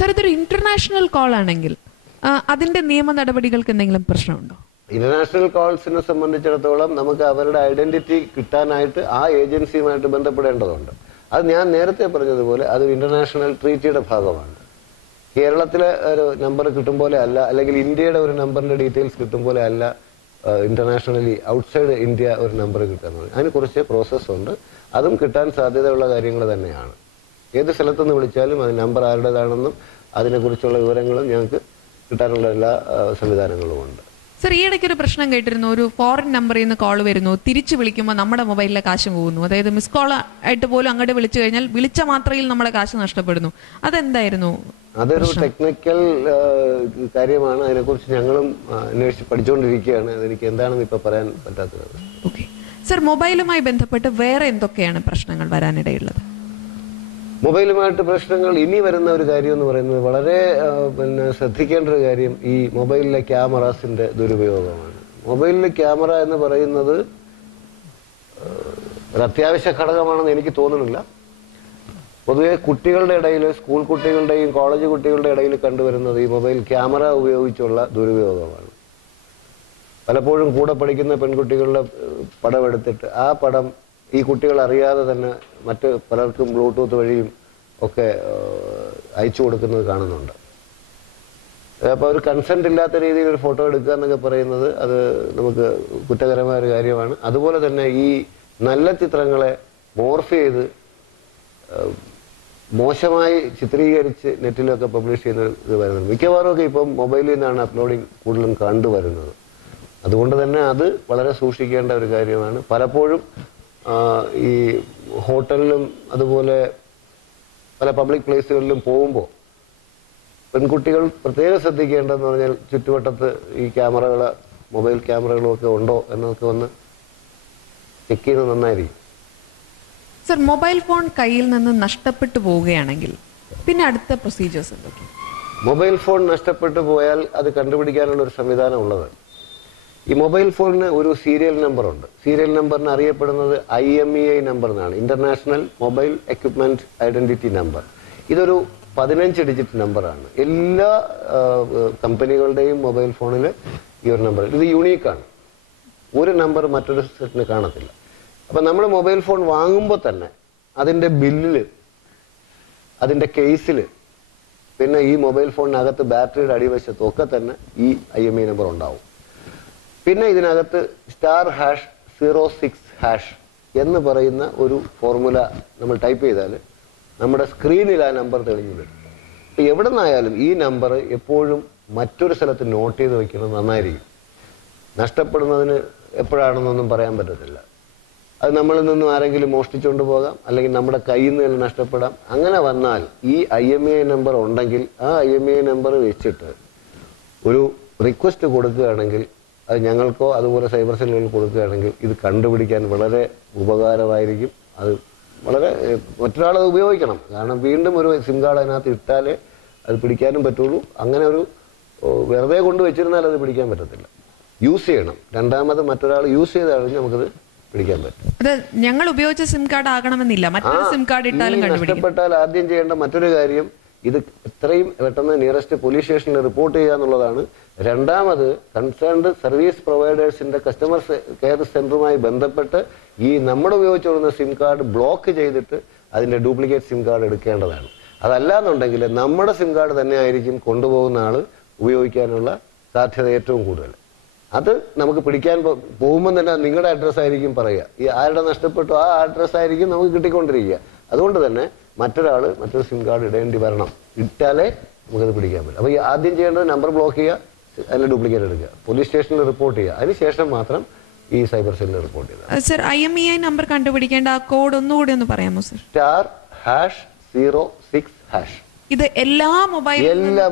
സാർ, ഇതൊരു ഇന്റർനാഷണൽ കോൾ ആണെങ്കിൽ അതിന്റെ നിയമ നടപടികൾക്ക് എന്തെങ്കിലും പ്രശ്നമുണ്ടോ? ഇന്റർനാഷണൽ കോൾസിനെ സംബന്ധിച്ചിടത്തോളം നമുക്ക് അവരുടെ ഐഡന്റിറ്റി കിട്ടാനായിട്ട് ആ ഏജൻസിയുമായിട്ട് ബന്ധപ്പെടേണ്ടതുണ്ട്. അത് ഞാൻ നേരത്തെ പറഞ്ഞതുപോലെ അത് ഇന്റർനാഷണൽ ട്രീറ്റിയുടെ ഭാഗമാണ്. കേരളത്തിലെ ഒരു നമ്പർ കിട്ടും പോലെ അല്ല, അല്ലെങ്കിൽ ഇന്ത്യയുടെ ഒരു നമ്പറിന്റെ ഡീറ്റെയിൽസ് കിട്ടും പോലെ അല്ല ഇന്റർനാഷണലി ഔട്ട്സൈഡ് ഇന്ത്യ ഒരു നമ്പർ കിട്ടുന്നത്. അതിന് കുറച്ച് പ്രോസസ്സുണ്ട്. അതും കിട്ടാൻ സാധ്യതയുള്ള കാര്യങ്ങൾ തന്നെയാണ്. ഏത് സ്ഥലത്തുനിന്ന് വിളിച്ചാലും അത് നമ്പർ ആരുടേതാണെന്നും അതിനെക്കുറിച്ചുള്ള വിവരങ്ങളും ഞങ്ങൾക്ക് കിട്ടാനുള്ള എല്ലാ സംവിധാനങ്ങളും ഉണ്ട്. സർ, ഈ ഇടയ്ക്ക് ഒരു പ്രശ്നം കേട്ടിരുന്നു. ഒരു ഫോറിൻ നമ്പറിൽ നിന്ന് കോൾ വരുന്നു, തിരിച്ചു വിളിക്കുമ്പോൾ നമ്മുടെ മൊബൈലിലെ കാശ് പോകുന്നു. അതായത് മിസ് കോൾ ആയിട്ട് പോലും അങ്ങോട്ട് വിളിച്ചു കഴിഞ്ഞാൽ വിളിച്ച മാത്രയിൽ നമ്മുടെ കാശ് നഷ്ടപ്പെടുന്നു. അതെന്തായിരുന്നു? അതൊരു ടെക്നിക്കൽ കാര്യമാണ്. അതിനെക്കുറിച്ച് ഞങ്ങളും അന്വേഷിച്ച് പഠിച്ചുകൊണ്ടിരിക്കുകയാണ്. അതെനിക്ക് എന്താണെന്ന് ഇപ്പൊ പറയാൻ പറ്റാത്തത്. ഓക്കെ സർ, മൊബൈലുമായി ബന്ധപ്പെട്ട് വേറെ എന്തൊക്കെയാണ് പ്രശ്നങ്ങൾ വരാനിടയുള്ളത്? മൊബൈലുമായിട്ട് പ്രശ്നങ്ങൾ ഇനി വരുന്ന ഒരു കാര്യം എന്ന് പറയുന്നത് വളരെ ശ്രദ്ധിക്കേണ്ട ഒരു കാര്യം ഈ മൊബൈലിലെ ക്യാമറാസിന്റെ ദുരുപയോഗമാണ്. മൊബൈലിലെ ക്യാമറ എന്ന് പറയുന്നത് ഒരു അത്യാവശ്യ ഘടകമാണെന്ന് എനിക്ക് തോന്നുന്നില്ല. പൊതുവെ കുട്ടികളുടെ ഇടയിൽ, സ്കൂൾ കുട്ടികളുടെയും കോളേജ് കുട്ടികളുടെ ഇടയിൽ കണ്ടുവരുന്നത് ഈ മൊബൈൽ ക്യാമറ ഉപയോഗിച്ചുള്ള ദുരുപയോഗമാണ്. പലപ്പോഴും കൂടെ പഠിക്കുന്ന പെൺകുട്ടികളുടെ പടം എടുത്തിട്ട് ആ പടം ഈ കുട്ടികൾ അറിയാതെ തന്നെ മറ്റ് പലർക്കും ബ്ലൂടൂത്ത് വഴിയും ഒക്കെ അയച്ചു കൊടുക്കുന്നത് കാണുന്നുണ്ട്. അപ്പോൾ ഒരു കൺസെന്റ് ഇല്ലാത്ത രീതിയിൽ ഒരു ഫോട്ടോ എടുക്കുക എന്നൊക്കെ പറയുന്നത് അത് നമുക്ക് കുറ്റകരമായ ഒരു കാര്യമാണ്. അതുപോലെ തന്നെ ഈ നല്ല ചിത്രങ്ങളെ മോർഫ് ചെയ്ത് മോശമായി ചിത്രീകരിച്ച് നെറ്റിലൊക്കെ പബ്ലിഷ് ചെയ്യുന്ന ഇത് വരുന്നത് മിക്കവാറും ഒക്കെ ഇപ്പം മൊബൈലിൽ നിന്നാണ് അപ്ലോഡിങ് കൂടുതലും കണ്ടുവരുന്നത്. അതുകൊണ്ട് തന്നെ അത് വളരെ സൂക്ഷിക്കേണ്ട ഒരു കാര്യമാണ്. പലപ്പോഴും ഈ ഹോട്ടലിലും അതുപോലെ പല പബ്ലിക് പ്ലേസുകളിലും പോകുമ്പോൾ പെൺകുട്ടികൾ പ്രത്യേകം ശ്രദ്ധിക്കേണ്ടതെന്ന് പറഞ്ഞാൽ ചുറ്റുവട്ടത്ത് ഈ ക്യാമറകൾ, മൊബൈൽ ക്യാമറകളും ഒക്കെ ഉണ്ടോ എന്നൊക്കെ ഒന്ന് ചെക്ക് ചെയ്യുന്നത് നന്നായിരിക്കും. സർ, മൊബൈൽ ഫോൺ കയ്യിൽ നിന്ന് നഷ്ടപ്പെട്ടു പോവുകയാണെങ്കിൽ പിന്നെ അടുത്ത പ്രൊസീജിയേഴ്സ് എന്തൊക്കെ? മൊബൈൽ ഫോൺ നഷ്ടപ്പെട്ടു പോയാൽ അത് കണ്ടുപിടിക്കാനുള്ള ഒരു സംവിധാനം ഉള്ളത്. ഈ മൊബൈൽ ഫോണിന് ഒരു സീരിയൽ നമ്പർ ഉണ്ട്. സീരിയൽ നമ്പറിന് അറിയപ്പെടുന്നത് IMEI നമ്പർ എന്നാണ്, international mobile equipment identity number. ഇതൊരു 15 ഡിജിറ്റ് നമ്പറാണ്. എല്ലാ കമ്പനികളുടെയും മൊബൈൽ ഫോണിൽ ഈ ഒരു നമ്പർ, ഇത് യൂണീക്കാണ്. ഒരു നമ്പർ മറ്റൊരു സെറ്റിന് കാണത്തില്ല. അപ്പം നമ്മൾ മൊബൈൽ ഫോൺ വാങ്ങുമ്പോൾ തന്നെ അതിൻ്റെ ബില്ലിൽ, അതിൻ്റെ കേസിൽ, പിന്നെ ഈ മൊബൈൽ ഫോണിനകത്ത് ബാറ്ററിയുടെ അടിവശത്തും ഒക്കെ തന്നെ ഈ IMEI നമ്പർ ഉണ്ടാവും. പിന്നെ ഇതിനകത്ത് *#06# എന്ന് പറയുന്ന ഒരു ഫോർമുല നമ്മൾ ടൈപ്പ് ചെയ്താൽ നമ്മുടെ സ്ക്രീനിൽ ആ നമ്പർ തെളിഞ്ഞു വരും. അപ്പം എവിടെ നിന്നായാലും ഈ നമ്പർ എപ്പോഴും മറ്റൊരു സ്ഥലത്ത് നോട്ട് ചെയ്ത് വയ്ക്കുന്നത് നന്നായിരിക്കും. നഷ്ടപ്പെടുന്നതിന് എപ്പോഴാണെന്നൊന്നും പറയാൻ പറ്റത്തില്ല. അത് നമ്മളിൽ നിന്നും ആരെങ്കിലും മോഷ്ടിച്ചുകൊണ്ട് പോകാം, അല്ലെങ്കിൽ നമ്മുടെ കയ്യിൽ നിന്ന് തന്നെ നഷ്ടപ്പെടാം. അങ്ങനെ വന്നാൽ ഈ IMEI നമ്പർ ഉണ്ടെങ്കിൽ ആ IMEI നമ്പർ വെച്ചിട്ട് ഒരു റിക്വസ്റ്റ് കൊടുക്കുകയാണെങ്കിൽ, അത് ഞങ്ങൾക്കോ അതുപോലെ സൈബർ സെല്ലുകൾ കൊടുക്കുകയാണെങ്കിൽ ഇത് കണ്ടുപിടിക്കാൻ വളരെ ഉപകാരമായിരിക്കും. അത് വളരെ മറ്റൊരാളത് ഉപയോഗിക്കണം. കാരണം വീണ്ടും ഒരു സിം കാർഡ് അതിനകത്ത് ഇട്ടാലേ അത് പിടിക്കാനും പറ്റുള്ളൂ. അങ്ങനെ ഒരു വെറുതെ കൊണ്ടുവച്ചിരുന്നാൽ അത് പിടിക്കാൻ പറ്റത്തില്ല. യൂസ് ചെയ്യണം. രണ്ടാമത് മറ്റൊരാൾ യൂസ് ചെയ്ത് കഴിഞ്ഞ് നമുക്കത് പിടിക്കാൻ പറ്റും. അത് ഞങ്ങൾ ഉപയോഗിച്ച സിം കാർഡ് ആകണമെന്നില്ല, മറ്റൊരു സിം കാർഡ് ഇട്ടാലും നഷ്ടപ്പെട്ടാൽ ആദ്യം ചെയ്യേണ്ട മറ്റൊരു കാര്യം ഇത് എത്രയും പെട്ടെന്ന് നിയറസ്റ്റ് പോലീസ് സ്റ്റേഷനിൽ റിപ്പോർട്ട് ചെയ്യുക എന്നുള്ളതാണ്. രണ്ടാമത് കൺസേൺഡ് സർവീസ് പ്രൊവൈഡേഴ്സിന്റെ കസ്റ്റമർ കെയർ സെന്ററുമായി ബന്ധപ്പെട്ട് ഈ നമ്മൾ ഉപയോഗിച്ചു വരുന്ന സിം കാർഡ് ബ്ലോക്ക് ചെയ്തിട്ട് അതിന്റെ ഡ്യൂപ്ലിക്കേറ്റ് സിം കാർഡ് എടുക്കേണ്ടതാണ്. അതല്ലാന്നുണ്ടെങ്കിൽ നമ്മുടെ സിം കാർഡ് തന്നെ ആയിരിക്കും കൊണ്ടുപോകുന്ന ആൾ ഉപയോഗിക്കാനുള്ള സാധ്യത ഏറ്റവും കൂടുതൽ. അത് നമുക്ക് പിടിക്കാൻ പോകുമ്പോൾ തന്നെ നിങ്ങളുടെ അഡ്രസ്സ് ആയിരിക്കും പറയുക. ഈ ആരുടെ നഷ്ടപ്പെട്ടു ആ അഡ്രസ്സ് ആയിരിക്കും നമുക്ക് കിട്ടിക്കൊണ്ടിരിക്കുക. അതുകൊണ്ട് തന്നെ മറ്റൊരു സിം കാർഡ് ഇടേണ്ടി വരണം. ഇട്ടാലേ നമുക്കത് പിടിക്കാൻ പറ്റും. അപ്പോൾ ഈ ആദ്യം ചെയ്യേണ്ടത് നമ്പർ ബ്ലോക്ക് ചെയ്യുക, അതിന്റെ ഡ്യൂപ്ലിക്കേറ്റ് എടുക്കുക, പോലീസ് സ്റ്റേഷനിൽ റിപ്പോർട്ട് ചെയ്യുക, അതിനുശേഷം മാത്രം ഈ സൈബർ സെല്ലിൽ റിപ്പോർട്ട് ചെയ്യുക. സർ, IMEI നമ്പർ കണ്ടുപിടിക്കേണ്ട ആ കോഡ് ഒന്നുകൂടി ഒന്ന് പറയാമോ സർ? *#06#. ഇത് എല്ലാ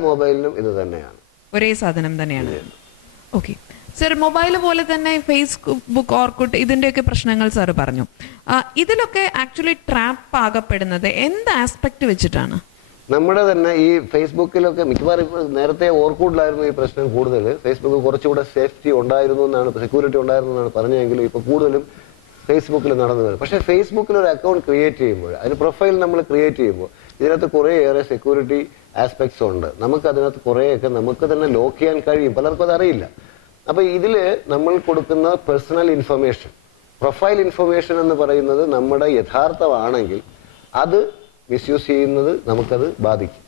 മൊബൈലിനും ഇത് തന്നെയാണ്, ഒരേ സാധനം തന്നെയാണ്. ഓക്കെ സർ, മൊബൈൽ പോലെ തന്നെ ഫേസ്ബുക്ക്, ഓർക്കുട്ട് ഇതിന്റെയൊക്കെ പ്രശ്നങ്ങൾ സാർ പറഞ്ഞു. ഇതിലൊക്കെ ആക്ച്വലി ട്രാപ്പ് ആകപ്പെടുന്നത് എന്ത് ആസ്പെക്ട് വെച്ചിട്ടാണ്? നമ്മുടെ തന്നെ ഈ ഫേസ്ബുക്കിലൊക്കെ മിക്കവാറും നേരത്തെ ഓർക്കൂട്ടിലായിരുന്നു ഈ പ്രശ്നം കൂടുതൽ. ഫേസ്ബുക്ക് കുറച്ചുകൂടെ സേഫ്റ്റി ഉണ്ടായിരുന്നു എന്നാണ്, സെക്യൂരിറ്റി ഉണ്ടായിരുന്നു എന്നാണ് പറഞ്ഞതെങ്കിലും ഇപ്പോൾ കൂടുതലും ഫേസ്ബുക്കിൽ നടന്നു വരും. പക്ഷേ ഫേസ്ബുക്കിൽ ഒരു അക്കൗണ്ട് ക്രിയേറ്റ് ചെയ്യുമ്പോൾ, അതിന് പ്രൊഫൈൽ നമ്മൾ ക്രിയേറ്റ് ചെയ്യുമ്പോൾ ഇതിനകത്ത് കുറേയേറെ സെക്യൂരിറ്റി ആസ്പെക്ട്സ് ഉണ്ട്. നമുക്ക് അതിനകത്ത് കുറേയൊക്കെ നമുക്ക് തന്നെ ലോക്ക് ചെയ്യാൻ കഴിയും. പലർക്കും അതറിയില്ല. അപ്പോൾ ഇതിൽ നമ്മൾ കൊടുക്കുന്ന പേഴ്സണൽ ഇൻഫർമേഷൻ, പ്രൊഫൈൽ ഇൻഫർമേഷൻ എന്ന് പറയുന്നത് നമ്മുടെ യഥാർത്ഥമാണെങ്കിൽ അത് മിസ്യൂസ് ചെയ്യുന്നത് നമുക്കത് ബാധിക്കും.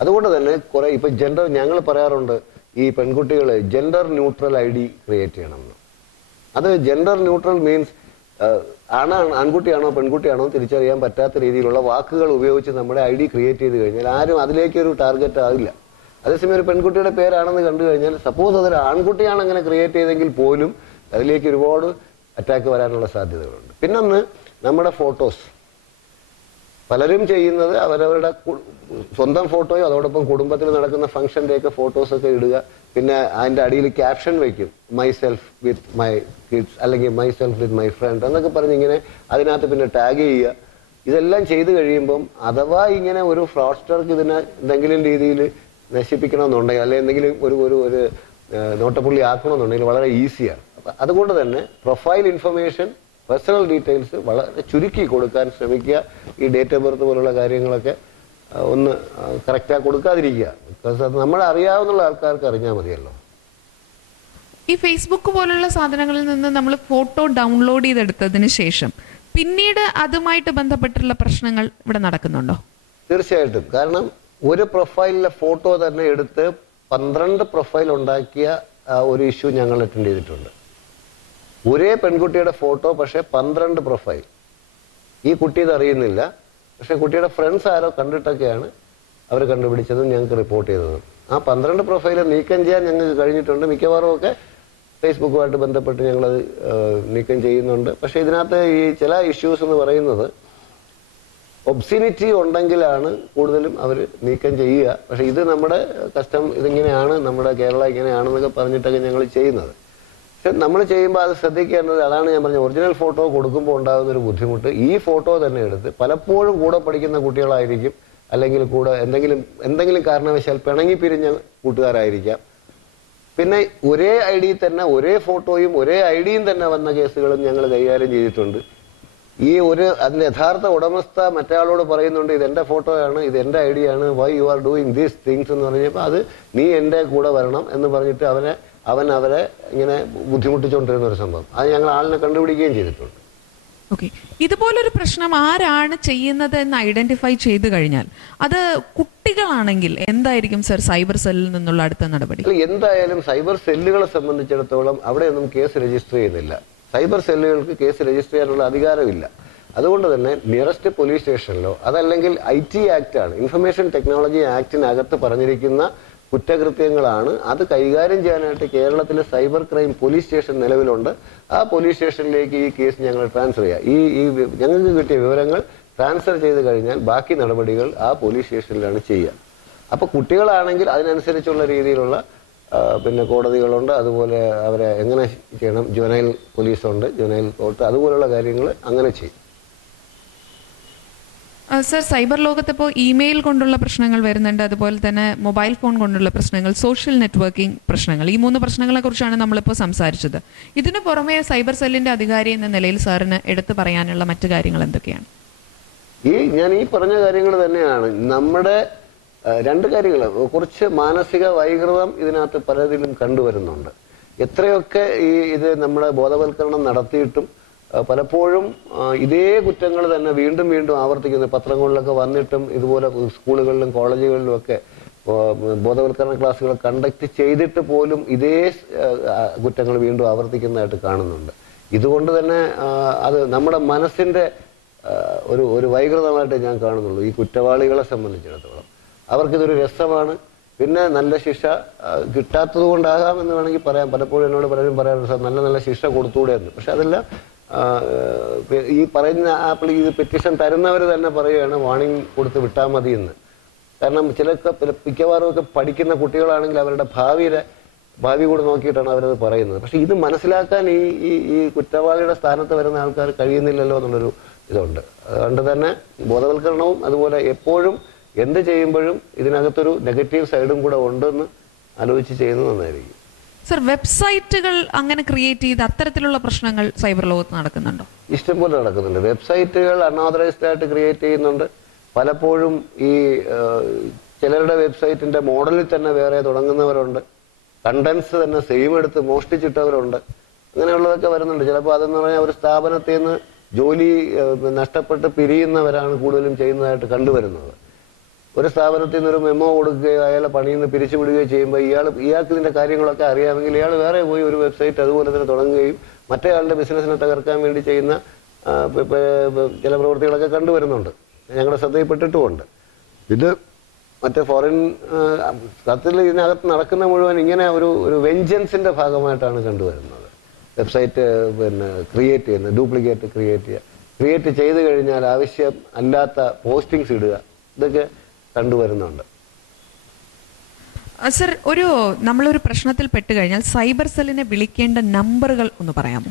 അതുകൊണ്ട് തന്നെ കുറെ ഇപ്പൊ ജെൻഡർ, ഞങ്ങൾ പറയാറുണ്ട് ഈ പെൺകുട്ടികൾ ജെൻഡർ ന്യൂട്രൽ ID ക്രിയേറ്റ് ചെയ്യണമെന്ന്. അത് ജെൻഡർ ന്യൂട്രൽ മീൻസ് ആൺകുട്ടിയാണോ പെൺകുട്ടിയാണോ തിരിച്ചറിയാൻ പറ്റാത്ത രീതിയിലുള്ള വാക്കുകൾ ഉപയോഗിച്ച് നമ്മുടെ ID ക്രിയേറ്റ് ചെയ്ത് കഴിഞ്ഞാൽ ആരും അതിലേക്കൊരു ടാർഗറ്റ് ആകില്ല. അതേസമയം ഒരു പെൺകുട്ടിയുടെ പേരാണെന്ന് കണ്ടു കഴിഞ്ഞാൽ, സപ്പോസ് അതൊരു ആൺകുട്ടിയാണ് അങ്ങനെ ക്രിയേറ്റ് ചെയ്തെങ്കിൽ പോലും അതിലേക്ക് ഒരുപാട് അറ്റാക്ക് വരാനുള്ള സാധ്യതകളുണ്ട്. പിന്നൊന്ന് നമ്മുടെ ഫോട്ടോസ്, പലരും ചെയ്യുന്നത് അവരവരുടെ സ്വന്തം ഫോട്ടോയോ അതോടൊപ്പം കുടുംബത്തിൽ നടക്കുന്ന ഫംഗ്ഷൻ്റെയൊക്കെ ഫോട്ടോസൊക്കെ ഇടുക. പിന്നെ അതിൻ്റെ അടിയിൽ ക്യാപ്ഷൻ വയ്ക്കും, മൈസെൽഫ് വിത്ത് മൈ കിഡ്സ് അല്ലെങ്കിൽ മൈസെൽഫ് വിത്ത് മൈ ഫ്രണ്ട് എന്നൊക്കെ പറഞ്ഞ് ഇങ്ങനെ അതിനകത്ത് പിന്നെ ടാഗ് ചെയ്യുക. ഇതെല്ലാം ചെയ്തു കഴിയുമ്പം അഥവാ ഇങ്ങനെ ഒരു ഫ്രോഡ്സ്റ്റർക്ക് ഇതിനെ എന്തെങ്കിലും രീതിയിൽ നശിപ്പിക്കണമെന്നുണ്ടെങ്കിൽ അല്ലെങ്കിൽ എന്തെങ്കിലും ഒരു നോട്ടപ്പുള്ളി ആക്കണമെന്നുണ്ടെങ്കിൽ വളരെ ഈസിയാണ്. അതുകൊണ്ട് തന്നെ പ്രൊഫൈൽ ഇൻഫർമേഷൻ, പേഴ്സണൽ ഡീറ്റെയിൽസ് വളരെ ചുരുക്കി കൊടുക്കാൻ ശ്രമിക്കുക. ഈ ഡേറ്റ് ഓഫ് ബർത്ത് പോലുള്ള കാര്യങ്ങളൊക്കെ ഒന്ന് കറക്റ്റായി കൊടുക്കാതിരിക്കുക. ബിക്കോസ് അത് നമ്മളെ അറിയാവുന്ന ആൾക്കാർക്ക് അറിഞ്ഞാൽ മതിയല്ലോ. ഈ ഫേസ്ബുക്ക് പോലുള്ള സാധനങ്ങളിൽ നിന്ന് നമ്മൾ ഫോട്ടോ ഡൗൺലോഡ് ചെയ്തെടുത്തതിന് ശേഷം പിന്നീട് അതുമായിട്ട് ബന്ധപ്പെട്ടുള്ള പ്രശ്നങ്ങൾ ഇവിടെ നടക്കുന്നുണ്ടോ? തീർച്ചയായിട്ടും. കാരണം ഒരു പ്രൊഫൈലിലെ ഫോട്ടോ തന്നെ എടുത്ത് 12 പ്രൊഫൈൽ ഉണ്ടാക്കിയ ഒരു ഇഷ്യൂ ഞങ്ങൾ അറ്റൻഡ് ചെയ്തിട്ടുണ്ട്. ഒരേ പെൺകുട്ടിയുടെ ഫോട്ടോ, പക്ഷെ 12 പ്രൊഫൈൽ. ഈ കുട്ടി ഇത് അറിയുന്നില്ല, പക്ഷെ കുട്ടിയുടെ ഫ്രണ്ട്സ് ആരോ കണ്ടിട്ടൊക്കെയാണ് അവർ കണ്ടുപിടിച്ചതും ഞങ്ങൾക്ക് റിപ്പോർട്ട് ചെയ്തതും. ആ 12 പ്രൊഫൈൽ നീക്കം ചെയ്യാൻ ഞങ്ങൾക്ക് കഴിഞ്ഞിട്ടുണ്ട്. മിക്കവാറും ഒക്കെ ഫേസ്ബുക്കുമായിട്ട് ബന്ധപ്പെട്ട് ഞങ്ങളത് നീക്കം ചെയ്യുന്നുണ്ട്. പക്ഷെ ഇതിനകത്ത് ഈ ചില ഇഷ്യൂസ് എന്ന് പറയുന്നത് ഒബ്സിനിറ്റി ഉണ്ടെങ്കിലാണ് കൂടുതലും അവർ നീക്കം ചെയ്യുക. പക്ഷെ ഇത് നമ്മുടെ ഇതിങ്ങനെയാണ്, നമ്മുടെ കേരള ഇങ്ങനെയാണെന്നൊക്കെ പറഞ്ഞിട്ടൊക്കെ ഞങ്ങൾ ചെയ്യുന്നത്. പക്ഷെ നമ്മൾ ചെയ്യുമ്പോൾ അത് ശ്രദ്ധിക്കേണ്ടത്, അതാണ് ഞാൻ പറഞ്ഞത്, ഒറിജിനൽ ഫോട്ടോ കൊടുക്കുമ്പോൾ ഉണ്ടാകുന്ന ഒരു ബുദ്ധിമുട്ട്. ഈ ഫോട്ടോ തന്നെ എടുത്ത് പലപ്പോഴും കൂടെ പഠിക്കുന്ന കുട്ടികളായിരിക്കും, അല്ലെങ്കിൽ കൂടെ എന്തെങ്കിലും കാരണവശാൽ പിണങ്ങി പിരിഞ്ഞ കൂട്ടുകാരായിരിക്കാം. പിന്നെ ഒരേ ഐ ഡി തന്നെ ഒരേ ഫോട്ടോയും ഒരേ ഐ ഡിയും തന്നെ വന്ന കേസുകളും ഞങ്ങൾ കൈകാര്യം ചെയ്തിട്ടുണ്ട്. അതിന്റെ യഥാർത്ഥ ഉടമസ്ഥ മറ്റയാളോട് പറയുന്നുണ്ട്, ഇത് എന്റെ ഫോട്ടോയാണ്, ഇത് എന്റെ ഐ ഡിയാണ്, why you are doing these things എന്ന് പറഞ്ഞപ്പോൾ അത് നീ എന്റെ കൂടെ വരണം എന്ന് പറഞ്ഞിട്ട് അവരെ ഇങ്ങനെ ബുദ്ധിമുട്ടിച്ചുകൊണ്ടിരുന്ന ഒരു സംഭവം. അത് ഞങ്ങൾ ആളിനെ കണ്ടുപിടിക്കുകയും ചെയ്തിട്ടുണ്ട്. ഓക്കെ, ഇതുപോലൊരു പ്രശ്നം ആരാണ് ചെയ്യുന്നത് എന്ന് ഐഡന്റിഫൈ ചെയ്തു കഴിഞ്ഞാൽ അത് കുട്ടികളാണെങ്കിൽ എന്തായിരിക്കും സർ സൈബർ സെല്ലിൽ നിന്നുള്ള അടുത്ത നടപടി? എന്തായാലും സൈബർ സെല്ലുകളെ സംബന്ധിച്ചിടത്തോളം അവിടെയൊന്നും കേസ് രജിസ്റ്റർ ചെയ്യുന്നില്ല. സൈബർ സെല്ലുകൾക്ക് കേസ് രജിസ്റ്റർ ചെയ്യാനുള്ള അധികാരമില്ല. അതുകൊണ്ട് തന്നെ നിയറസ്റ്റ് പോലീസ് സ്റ്റേഷനിലോ അതല്ലെങ്കിൽ IT ആക്ട് ആണ്, ഇൻഫർമേഷൻ ടെക്നോളജി ആക്ടിനകത്ത് പറഞ്ഞിരിക്കുന്ന കുറ്റകൃത്യങ്ങളാണ്. അത് കൈകാര്യം ചെയ്യാനായിട്ട് കേരളത്തിലെ സൈബർ ക്രൈം പോലീസ് സ്റ്റേഷൻ നിലവിലുണ്ട്. ആ പോലീസ് സ്റ്റേഷനിലേക്ക് ഈ കേസ് ഞങ്ങൾ ട്രാൻസ്ഫർ ചെയ്യുക. ഈ ഞങ്ങൾക്ക് കിട്ടിയ വിവരങ്ങൾ ട്രാൻസ്ഫർ ചെയ്ത് കഴിഞ്ഞാൽ ബാക്കി നടപടികൾ ആ പോലീസ് സ്റ്റേഷനിലാണ് ചെയ്യുക. അപ്പൊ കുട്ടികളാണെങ്കിൽ അതിനനുസരിച്ചുള്ള രീതിയിലുള്ള പിന്നെ കോടതികളുണ്ട്, അതുപോലെ അവരെ എങ്ങനെ ചെയ്യണം, ജുവനൈൽ പോലീസുണ്ട്, ജുവനൈൽ കോർട്ട്, അതുപോലുള്ള കാര്യങ്ങൾ അങ്ങനെ ചെയ്യും. സർ, സൈബർ ലോകത്ത് ഇപ്പോൾ ഇമെയിൽ കൊണ്ടുള്ള പ്രശ്നങ്ങൾ വരുന്നുണ്ട്, അതുപോലെ തന്നെ മൊബൈൽ ഫോൺ കൊണ്ടുള്ള പ്രശ്നങ്ങൾ, സോഷ്യൽ നെറ്റ്വർക്കിംഗ് പ്രശ്നങ്ങൾ, ഈ 3 പ്രശ്നങ്ങളെ കുറിച്ചാണ് നമ്മളിപ്പോൾ സംസാരിച്ചത്. ഇതിനു പുറമെ സൈബർ സെല്ലിന്റെ അധികാരി എന്ന നിലയിൽ സാറിന് എടുത്തു പറയാനുള്ള മറ്റു കാര്യങ്ങൾ എന്തൊക്കെയാണ്? ഞാൻ ഈ പറഞ്ഞ കാര്യങ്ങൾ തന്നെയാണ്. നമ്മുടെ 2 കാര്യങ്ങൾ, കുറച്ച് മാനസിക വൈകൃതം ഇതിനകത്ത് പലതിലും കണ്ടുവരുന്നുണ്ട്. എത്രയൊക്കെ ഇത് നമ്മുടെ ബോധവൽക്കരണം നടത്തിയിട്ടും പലപ്പോഴും ഇതേ കുറ്റങ്ങൾ തന്നെ വീണ്ടും വീണ്ടും ആവർത്തിക്കുന്നു. പത്രങ്ങളിലൊക്കെ വന്നിട്ടും ഇതുപോലെ സ്കൂളുകളിലും കോളേജുകളിലും ഒക്കെ ബോധവൽക്കരണ ക്ലാസ്സുകൾ കണ്ടക്ട് ചെയ്തിട്ട് പോലും ഇതേ കുറ്റങ്ങൾ വീണ്ടും ആവർത്തിക്കുന്നതായിട്ട് കാണുന്നുണ്ട്. ഇതുകൊണ്ട് തന്നെ അത് നമ്മുടെ മനസ്സിന്റെ ഒരു വൈകൃതമായിട്ട് ഞാൻ കാണുന്നുള്ളൂ. ഈ കുറ്റവാളികളെ സംബന്ധിച്ചിടത്തോളം അവർക്കിതൊരു രസമാണ്. പിന്നെ നല്ല ശിക്ഷ കിട്ടാത്തത് കൊണ്ടാകാം എന്ന് വേണമെങ്കിൽ പറയാം. പലപ്പോഴും എന്നോട് പലരും പറയാറുണ്ട്, നല്ല നല്ല ശിക്ഷ കൊടുത്തുകൂടെ എന്ന്. പക്ഷെ അതെല്ലാം ഈ പറയുന്ന ഇത് പെറ്റീഷൻ തരുന്നവർ തന്നെ പറയുകയാണ് വാണിംഗ് കൊടുത്ത് വിട്ടാൽ മതി എന്ന്. കാരണം മിക്കവാറും ഒക്കെ പഠിക്കുന്ന കുട്ടികളാണെങ്കിൽ അവരുടെ ഭാവി കൂടെ നോക്കിയിട്ടാണ് അവരത് പറയുന്നത്. പക്ഷെ ഇത് മനസ്സിലാക്കാൻ ഈ കുറ്റവാളിയുടെ സ്ഥാനത്ത് വരുന്ന ആൾക്കാർ കഴിയുന്നില്ലല്ലോ എന്നുള്ളൊരു ഇതുണ്ട്. അതുകൊണ്ട് തന്നെ ബോധവൽക്കരണവും അതുപോലെ എപ്പോഴും എന്ത് ചെയ്യുമ്പോഴും ഇതിനകത്തൊരു നെഗറ്റീവ് സൈഡും കൂടെ ഉണ്ടെന്ന് ആലോചിച്ച് ചെയ്യുന്നത് നന്നായിരിക്കും. സർ, വെബ്സൈറ്റുകൾ അങ്ങനെ ക്രിയേറ്റ് ചെയ്ത് അത്തരത്തിലുള്ള പ്രശ്നങ്ങൾ സൈബർ ലോകത്ത് നടക്കുന്നുണ്ടോ? ഇഷ്ടംപോലെ നടക്കുന്നുണ്ട്. വെബ്സൈറ്റുകൾ അൺഓതറൈസ്ഡ് ആയിട്ട് ക്രിയേറ്റ് ചെയ്യുന്നുണ്ട്. പലപ്പോഴും ഈ ചിലരുടെ വെബ്സൈറ്റിന്റെ മോഡലിൽ തന്നെ വേറെ തുടങ്ങുന്നവരുണ്ട്. കണ്ടന്റ്സ് തന്നെ സെയിം എടുത്ത് മോഷ്ടിച്ചിട്ടവരുണ്ട്. അങ്ങനെയുള്ളതൊക്കെ വരുന്നുണ്ട്. ചിലപ്പോൾ അതെന്ന് പറഞ്ഞാൽ ഒരു സ്ഥാപനത്തിൽ നിന്ന് ജോലി നഷ്ടപ്പെട്ട് പിരിയുന്നവരാണ് കൂടുതലും ചെയ്യുന്നതായിട്ട് കണ്ടുവരുന്നത്. ഒരു സ്ഥാപനത്തിൽ നിന്നൊരു മെമ്മോ കൊടുക്കുകയോ അയാളെ പണിയിൽ നിന്ന് പിരിച്ചുവിടുകയോ ചെയ്യുമ്പോൾ ഇയാൾക്ക് ഇതിന്റെ കാര്യങ്ങളൊക്കെ അറിയാമെങ്കിൽ ഇയാൾ വേറെ പോയി ഒരു വെബ്സൈറ്റ് അതുപോലെ തന്നെ തുടങ്ങുകയും മറ്റേയാളുടെ ബിസിനസ്സിനെ തകർക്കാൻ വേണ്ടി ചെയ്യുന്ന ചില പ്രവൃത്തികളൊക്കെ കണ്ടുവരുന്നുണ്ട്. ഞങ്ങളുടെ ശ്രദ്ധയിൽപ്പെട്ടിട്ടുമുണ്ട്. ഇത് മറ്റേ ഫോറിൻ സത്യത്തിൽ ഇതിനകത്ത് നടക്കുന്ന മുഴുവൻ ഇങ്ങനെ ഒരു വെഞ്ചൻസിന്റെ ഭാഗമായിട്ടാണ് കണ്ടുവരുന്നത്. വെബ്സൈറ്റ് ക്രിയേറ്റ് ചെയ്യുന്നത്, ഡ്യൂപ്ലിക്കേറ്റ് ക്രിയേറ്റ് ചെയ്ത് കഴിഞ്ഞാൽ ആവശ്യം അല്ലാത്ത പോസ്റ്റിങ്സ് ഇടുക, ഇതൊക്കെ കണ്ടുവരുന്നുണ്ട്. സർ, നമ്മളൊരു പ്രശ്നത്തിൽ പെട്ടുകഴിഞ്ഞാൽ സൈബർ സെല്ലിനെ വിളിക്കേണ്ട നമ്പറുകൾ ഒന്ന് പറയാമോ?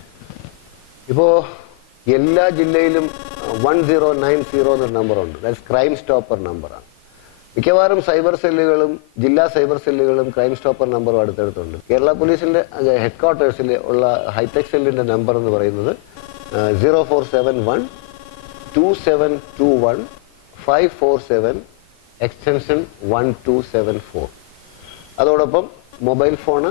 ഇപ്പോ എല്ലാ ജില്ലയിലും 1090 എന്നൊരു നമ്പറുണ്ട്. ദാറ്റ്സ് ക്രൈം സ്റ്റോപ്പർ നമ്പറാണ്. മിക്കവാറും സൈബർ സെല്ലുകളും ജില്ലാ സൈബർ സെല്ലുകളും ക്രൈം സ്റ്റോപ്പർ നമ്പറും അടുത്തടുത്തുണ്ട്. കേരള പോലീസിന്റെ ഹെഡ് ക്വാർട്ടേഴ്സിൽ ഉള്ള ഹൈടെക് സെല്ലിന്റെ നമ്പർ എന്ന് പറയുന്നത് 0471 2721 547 എക്സ്റ്റൻഷൻ 1274. അതോടൊപ്പം മൊബൈൽ ഫോണ്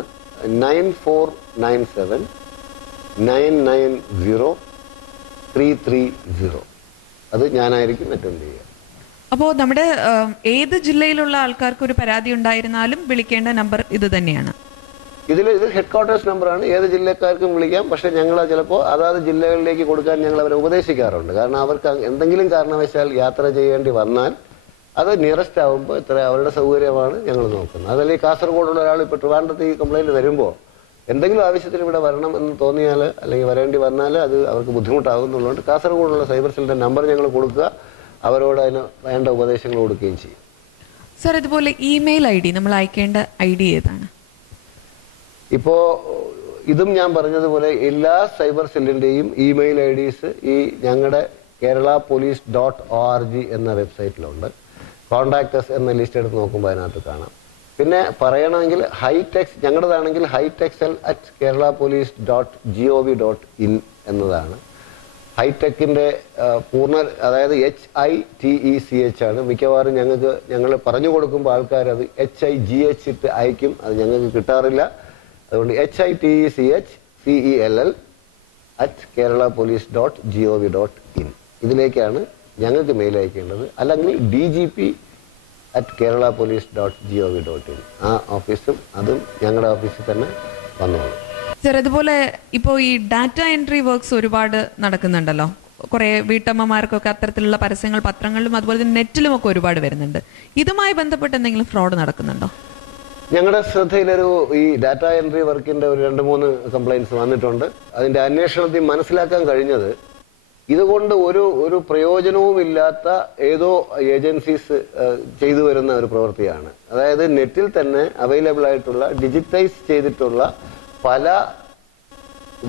9497990330. അത് ഞാനായിരിക്കും അറ്റൻഡ് ചെയ്യുക. അപ്പോൾ നമ്മുടെ ഏത് ജില്ലയിലുള്ള ആൾക്കാർക്ക് ഒരു പരാതി ഉണ്ടായിരുന്നാലും വിളിക്കേണ്ട നമ്പർ ഇത് തന്നെയാണ്? ഇത് ഹെഡ് ക്വാർട്ടേഴ്സ് നമ്പറാണ്. ഏത് ജില്ലക്കാർക്കും വിളിക്കാം. പക്ഷെ ഞങ്ങൾ ചിലപ്പോൾ അതാത് ജില്ലകളിലേക്ക് കൊടുക്കാൻ ഞങ്ങൾ അവരെ ഉപദേശിക്കാറുണ്ട്. കാരണം അവർക്ക് എന്തെങ്കിലും കാരണവശാൽ യാത്ര ചെയ്യേണ്ടി വന്നാൽ അത് നിയറസ്റ്റ് ആകുമ്പോൾ ഇത്ര അവരുടെ സൗകര്യമാണ് ഞങ്ങൾ നോക്കുന്നത്. അതല്ലെങ്കിൽ കാസർഗോഡുള്ള ഒരാൾ ഇപ്പോൾ ട്രിവാൻഡ്രത്ത് ഈ കംപ്ലൈൻറ്റ് വരുമ്പോൾ എന്തെങ്കിലും ആവശ്യത്തിന് ഇവിടെ വരണം എന്ന് തോന്നിയാൽ അല്ലെങ്കിൽ വരേണ്ടി വന്നാൽ അത് അവർക്ക് ബുദ്ധിമുട്ടാകുന്നുള്ളതുകൊണ്ട് കാസർഗോഡുള്ള സൈബർ സെല്ലിൻ്റെ നമ്പർ ഞങ്ങൾ കൊടുക്കുക, അവരോട് അതിന് വേണ്ട ഉപദേശങ്ങൾ കൊടുക്കുകയും ചെയ്യും. സർ, ഇതുപോലെ ഇമെയിൽ ID നമ്മൾ അയക്കേണ്ട ID ഏതാണ്? ഇപ്പോൾ ഇതും ഞാൻ പറഞ്ഞതുപോലെ എല്ലാ സൈബർ സെല്ലിൻ്റെയും ഇമെയിൽ IDs ഈ ഞങ്ങളുടെ keralapolice.org എന്ന വെബ്സൈറ്റിലുണ്ട്. കോൺടാക്ടസ് എന്ന ലിസ്റ്റ് എടുത്ത് നോക്കുമ്പോൾ അതിനകത്ത് കാണാം. പിന്നെ പറയണമെങ്കിൽ ഹൈടെക്സ്, ഞങ്ങളുടേതാണെങ്കിൽ hightexcell@keralapolice.gov.in എന്നതാണ്. ഹൈടെക്കിൻ്റെ പൂർണ്ണ, അതായത് HITECH ആണ്. മിക്കവാറും ഞങ്ങൾ പറഞ്ഞു കൊടുക്കുമ്പോൾ ആൾക്കാർ അത് HIGH ഇട്ട് അയക്കും. അത് ഞങ്ങൾക്ക് കിട്ടാറില്ല. അതുകൊണ്ട് HITECHCELL@keralapolice.gov.in ഇതിലേക്കാണ് ഞങ്ങൾക്ക് മെയിൽ അയക്കേണ്ടത്. അല്ലെങ്കിൽ DGP@keralapolice.gov.in ആ ഓഫീസും അതും ഞങ്ങളുടെ ഓഫീസിൽ തന്നെ വന്നോളൂ. സർ, അതുപോലെ ഇപ്പോൾ ഈ ഡാറ്റ എൻട്രി വർക്ക്സ് ഒരുപാട് നടക്കുന്നുണ്ടല്ലോ. കുറേ വീട്ടമ്മമാർക്കൊക്കെ അത്തരത്തിലുള്ള പരസ്യങ്ങൾ പത്രങ്ങളിലും അതുപോലെ തന്നെ നെറ്റിലും ഒക്കെ ഒരുപാട് വരുന്നുണ്ട്. ഇതുമായി ബന്ധപ്പെട്ട് എന്തെങ്കിലും ഫ്രോഡ് നടക്കുന്നുണ്ടോ? ഞങ്ങളുടെ ശ്രദ്ധയിലൊരു ഈ ഡാറ്റ എൻട്രി വർക്കിന്റെ ഒരു 2-3 കംപ്ലൈൻറ്റ്സ് വന്നിട്ടുണ്ട്. അതിന്റെ അന്വേഷണത്തിൽ മനസ്സിലാക്കാൻ കഴിഞ്ഞത് ഇതുകൊണ്ട് ഒരു പ്രയോജനവുമില്ലാത്ത ഏതോ ഏജൻസീസ് ചെയ്തു വരുന്ന ഒരു പ്രവൃത്തിയാണ്. അതായത് നെറ്റിൽ തന്നെ അവൈലബിൾ ആയിട്ടുള്ള ഡിജിറ്റൈസ് ചെയ്തിട്ടുള്ള പല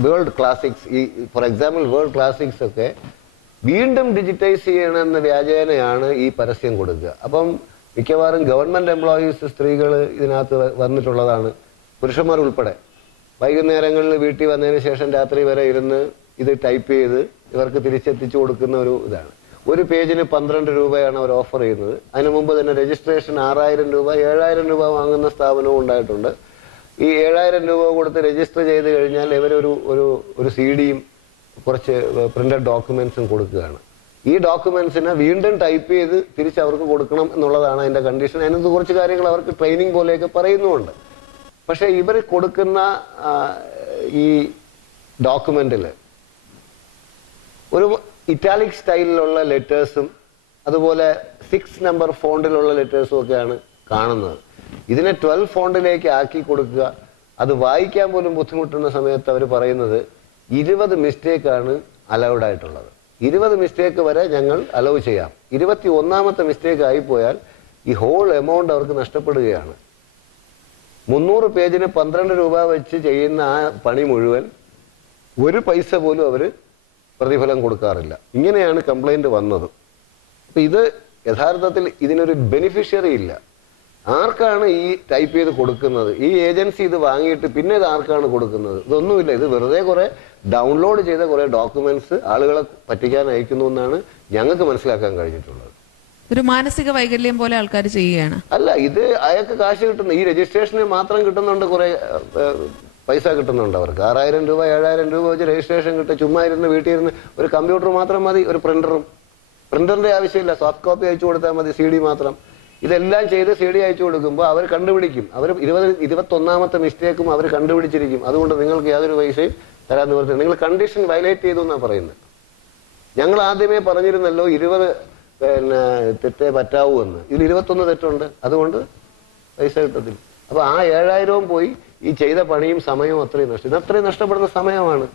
വേൾഡ് ക്ലാസിക്സ്, ഈ ഫോർ എക്സാമ്പിൾ വേൾഡ് ക്ലാസിക്സ് ഒക്കെ വീണ്ടും ഡിജിറ്റൈസ് ചെയ്യണമെന്ന വ്യാജേനയാണ് ഈ പരസ്യം കൊടുക്കുക. അപ്പം മിക്കവാറും ഗവൺമെന്റ് എംപ്ലോയീസ് സ്ത്രീകൾ ഇതിനകത്ത് വന്നിട്ടുള്ളതാണ്, പുരുഷന്മാർ ഉൾപ്പെടെ. വൈകുന്നേരങ്ങളിൽ വീട്ടിൽ വന്നതിന് ശേഷം രാത്രി വരെ ഇരുന്ന് ഇത് ടൈപ്പ് ചെയ്ത് ഇവർക്ക് തിരിച്ചെത്തിച്ചു കൊടുക്കുന്ന ഒരു ഇതാണ്. ഒരു പേജിന് 12 രൂപയാണ് അവർ ഓഫർ ചെയ്യുന്നത്. അതിനു മുമ്പ് തന്നെ രജിസ്ട്രേഷൻ 6000 രൂപ 7000 രൂപ വാങ്ങുന്ന സ്ഥാപനവും ഉണ്ടായിട്ടുണ്ട്. ഈ 7000 രൂപ കൊടുത്ത് രജിസ്റ്റർ ചെയ്ത് കഴിഞ്ഞാൽ ഇവരൊരു CD-യും കുറച്ച് പ്രിന്റഡ് ഡോക്യുമെന്റ്സും കൊടുക്കുകയാണ്. ഈ ഡോക്യുമെന്റ്സിനെ വീണ്ടും ടൈപ്പ് ചെയ്ത് തിരിച്ച് അവർക്ക് കൊടുക്കണം എന്നുള്ളതാണ് അതിന്റെ കണ്ടീഷൻ. അതിനകത്ത് കുറച്ച് കാര്യങ്ങൾ അവർക്ക് ട്രെയിനിങ് പോലെയൊക്കെ പറയുന്നുമുണ്ട്. പക്ഷെ ഇവർ കൊടുക്കുന്ന ഈ ഡോക്യുമെന്റിൽ ഒരു ഇറ്റാലിക് സ്റ്റൈലിലുള്ള ലെറ്റേഴ്സും അതുപോലെ 6 നമ്പർ ഫോണ്ടിലുള്ള ലെറ്റേഴ്സും ഒക്കെയാണ് കാണുന്നത്. ഇതിനെ 12 ഫോണ്ടിലേക്ക് ആക്കി കൊടുക്കുക. അത് വായിക്കാൻ പോലും ബുദ്ധിമുട്ടുന്ന സമയത്ത് അവർ പറയുന്നത് 20 മിസ്റ്റേക്കാണ് അലൗഡ് ആയിട്ടുള്ളത്. 20 മിസ്റ്റേക്ക് വരെ ഞങ്ങൾ അലൗ ചെയ്യാം. 21ാമത്തെ മിസ്റ്റേക്ക് ആയിപ്പോയാൽ ഈ ഹോൾ എമൗണ്ട് അവർക്ക് നഷ്ടപ്പെടുകയാണ്. 300 പേജിന് 12 രൂപ വെച്ച് ചെയ്യുന്ന ആ പണി മുഴുവൻ ഒരു പൈസ പോലും അവർ പ്രതിഫലം കൊടുക്കാറില്ല. ഇങ്ങനെയാണ് കംപ്ലൈന്റ് വന്നത്. അപ്പൊ ഇത് യഥാർത്ഥത്തിൽ ഇതിനൊരു ബെനിഫിഷ്യറി ഇല്ല. ആർക്കാണ് ഈ ടൈപ്പ് ചെയ്ത് കൊടുക്കുന്നത്? ഈ ഏജൻസി ഇത് വാങ്ങിയിട്ട് പിന്നെ ഇത് ആർക്കാണ് കൊടുക്കുന്നത്? ഇതൊന്നുമില്ല. ഇത് വെറുതെ കുറെ ഡൗൺലോഡ് ചെയ്ത കുറെ ഡോക്യുമെന്റ്സ് ആളുകളെ പറ്റിക്കാൻ അയക്കുന്നു എന്നാണ് ഞങ്ങൾക്ക് മനസ്സിലാക്കാൻ കഴിഞ്ഞിട്ടുള്ളത്. ഒരു മാനസിക വൈകല്യം പോലെ ആൾക്കാർ ചെയ്യുകയാണ്. അല്ല, ഇത് അയാൾക്ക് കാശ് കിട്ടുന്നു. ഈ രജിസ്ട്രേഷന് മാത്രം കിട്ടുന്നുണ്ട്, കുറെ പൈസ കിട്ടുന്നുണ്ട് അവർക്ക്. 6000 രൂപ 7000 രൂപ വെച്ച് രജിസ്ട്രേഷൻ കിട്ടും. ചുമ്മാ ഇരുന്ന് വീട്ടിൽ ഇരുന്ന് ഒരു കമ്പ്യൂട്ടർ മാത്രം മതി, ഒരു പ്രിന്ററിന്റെ ആവശ്യമില്ല, സോഫ്റ്റ് കോപ്പി അയച്ചു കൊടുത്താൽ മതി, CD മാത്രം. ഇതെല്ലാം ചെയ്ത് CD അയച്ചു കൊടുക്കുമ്പോൾ അവർ കണ്ടുപിടിക്കും. അവർ 21ാമത്തെ മിസ്റ്റേക്കും അവർ കണ്ടുപിടിച്ചിരിക്കും. അതുകൊണ്ട് നിങ്ങൾക്ക് യാതൊരു പൈസയും തരാൻ നിവർത്തി, നിങ്ങൾ കണ്ടീഷൻ വയലേറ്റ് ചെയ്തു എന്നാണ് പറയുന്നത്. ഞങ്ങൾ ആദ്യമേ പറഞ്ഞിരുന്നല്ലോ 20 തെറ്റേ പറ്റാവൂ എന്ന്. ഇതിൽ 21 തെറ്റുണ്ട്, അതുകൊണ്ട് പൈസ കിട്ടത്തില്ല. അപ്പൊ ആ 7000വും പോയി, ഈ ചെയ്ത പണിയും സമയവും അത്രയും ഇതത്രയും നഷ്ടപ്പെടുന്ന സമയമാണ്.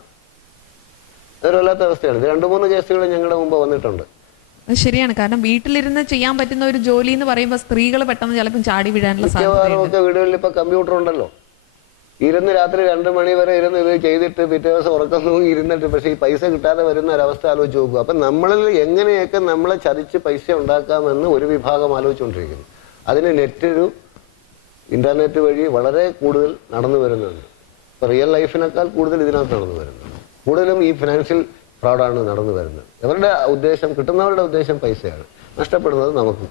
അതൊരു വല്ലാത്ത അവസ്ഥയാണ്. ഇത് 2-3 കേസുകൾ ഞങ്ങളുടെ മുമ്പ് വന്നിട്ടുണ്ട്. ശരിയാണ്. കാരണം വീട്ടിലിരുന്ന് ചെയ്യാൻ പറ്റുന്ന ഒരു ജോലി എന്ന് പറയുമ്പോൾ സ്ത്രീകൾ പെട്ടെന്ന് ചിലപ്പോൾ ചാടി വീഴാനുള്ള സാധ്യത. വീടുകളിൽ ഇപ്പൊ കമ്പ്യൂട്ടർ ഉണ്ടല്ലോ. ഇരുന്ന് രാത്രി 2 മണി വരെ ഇരുന്ന് ഇത് ചെയ്തിട്ട് പിറ്റേ ദിവസം ഉറക്കം തൂങ്ങി ഇരുന്നിട്ട് പക്ഷേ ഈ പൈസ കിട്ടാതെ വരുന്ന ഒരവസ്ഥ ആലോചിച്ച് നോക്കുക. അപ്പൊ നമ്മളിൽ എങ്ങനെയൊക്കെ നമ്മളെ ചതിച്ച് പൈസ ഉണ്ടാക്കാമെന്ന് ഒരു വിഭാഗം ആലോചിച്ചുകൊണ്ടിരിക്കുന്നു. അതിന് ഇന്റർനെറ്റ് വഴി വളരെ കൂടുതൽ നടന്നു വരുന്നുണ്ട്. ഇപ്പൊ റിയൽ ലൈഫിനേക്കാൾ കൂടുതൽ ഇതിനകത്ത് നടന്നു വരുന്നുണ്ട്. കൂടുതലും ഈ ഫിനാൻഷ്യൽ ഫ്രോഡാണ് നടന്നു വരുന്നത്. അവരുടെ ഉദ്ദേശം, കിട്ടുന്നവരുടെ ഉദ്ദേശം പൈസയാണ്, നഷ്ടപ്പെടുന്നത് നമുക്ക്.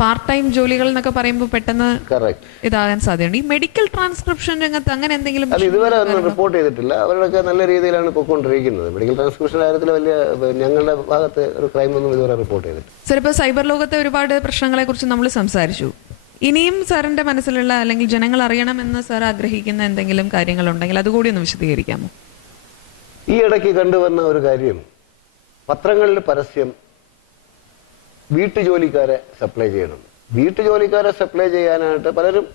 പാർട്ട് ടൈം ജോലികൾ എന്നൊക്കെ പറയുമ്പോൾ പെട്ടെന്ന് കറക്റ്റ് ഇതാകാൻ സാധ്യതയുണ്ട്. ഈ മെഡിക്കൽ ട്രാൻസ്ക്രിപ്ഷൻ രംഗത്ത് അങ്ങനെ എന്തെങ്കിലും അത് ഇതുവരെ ഒന്നും റിപ്പോർട്ട് ചെയ്തിട്ടില്ല. അവരൊക്കെ നല്ല രീതിയിലാണ് പൊയ്ക്കൊണ്ടിരിക്കുന്നത്. മെഡിക്കൽ ട്രാൻസ്ക്രിപ്ഷൻ കാര്യത്തിൽ വലിയ ഞങ്ങളുടെ ഭാഗത്ത് ഒരു ക്രൈം ഒന്നും ഇതുവരെ റിപ്പോർട്ട് ചെയ്തിട്ടില്ല. സർ, ഇപ്പോൾ സൈബർ ലോകത്തെ ഒരുപാട് പ്രശ്നങ്ങളെ കുറിച്ച് നമ്മൾ സംസാരിച്ചു. ഇനിയും സാറിന്റെ മനസ്സിലുള്ള അല്ലെങ്കിൽ ജനങ്ങൾ അറിയണമെന്ന് സാർ ആഗ്രഹിക്കുന്ന എന്തെങ്കിലും കാര്യങ്ങളുണ്ടെങ്കിൽ അതുകൂടി ഒന്ന് വിശദീകരിക്കാമോ? ഈ ഇടയ്ക്ക് കണ്ടുവന്ന ഒരു കാര്യം, പത്രങ്ങളിൽ പരസ്യം വീട്ടുജോലിക്കാരെ സപ്ലൈ ചെയ്യണം. വീട്ടുജോലിക്കാരെ സപ്ലൈ ചെയ്യാനായിട്ട് പലരും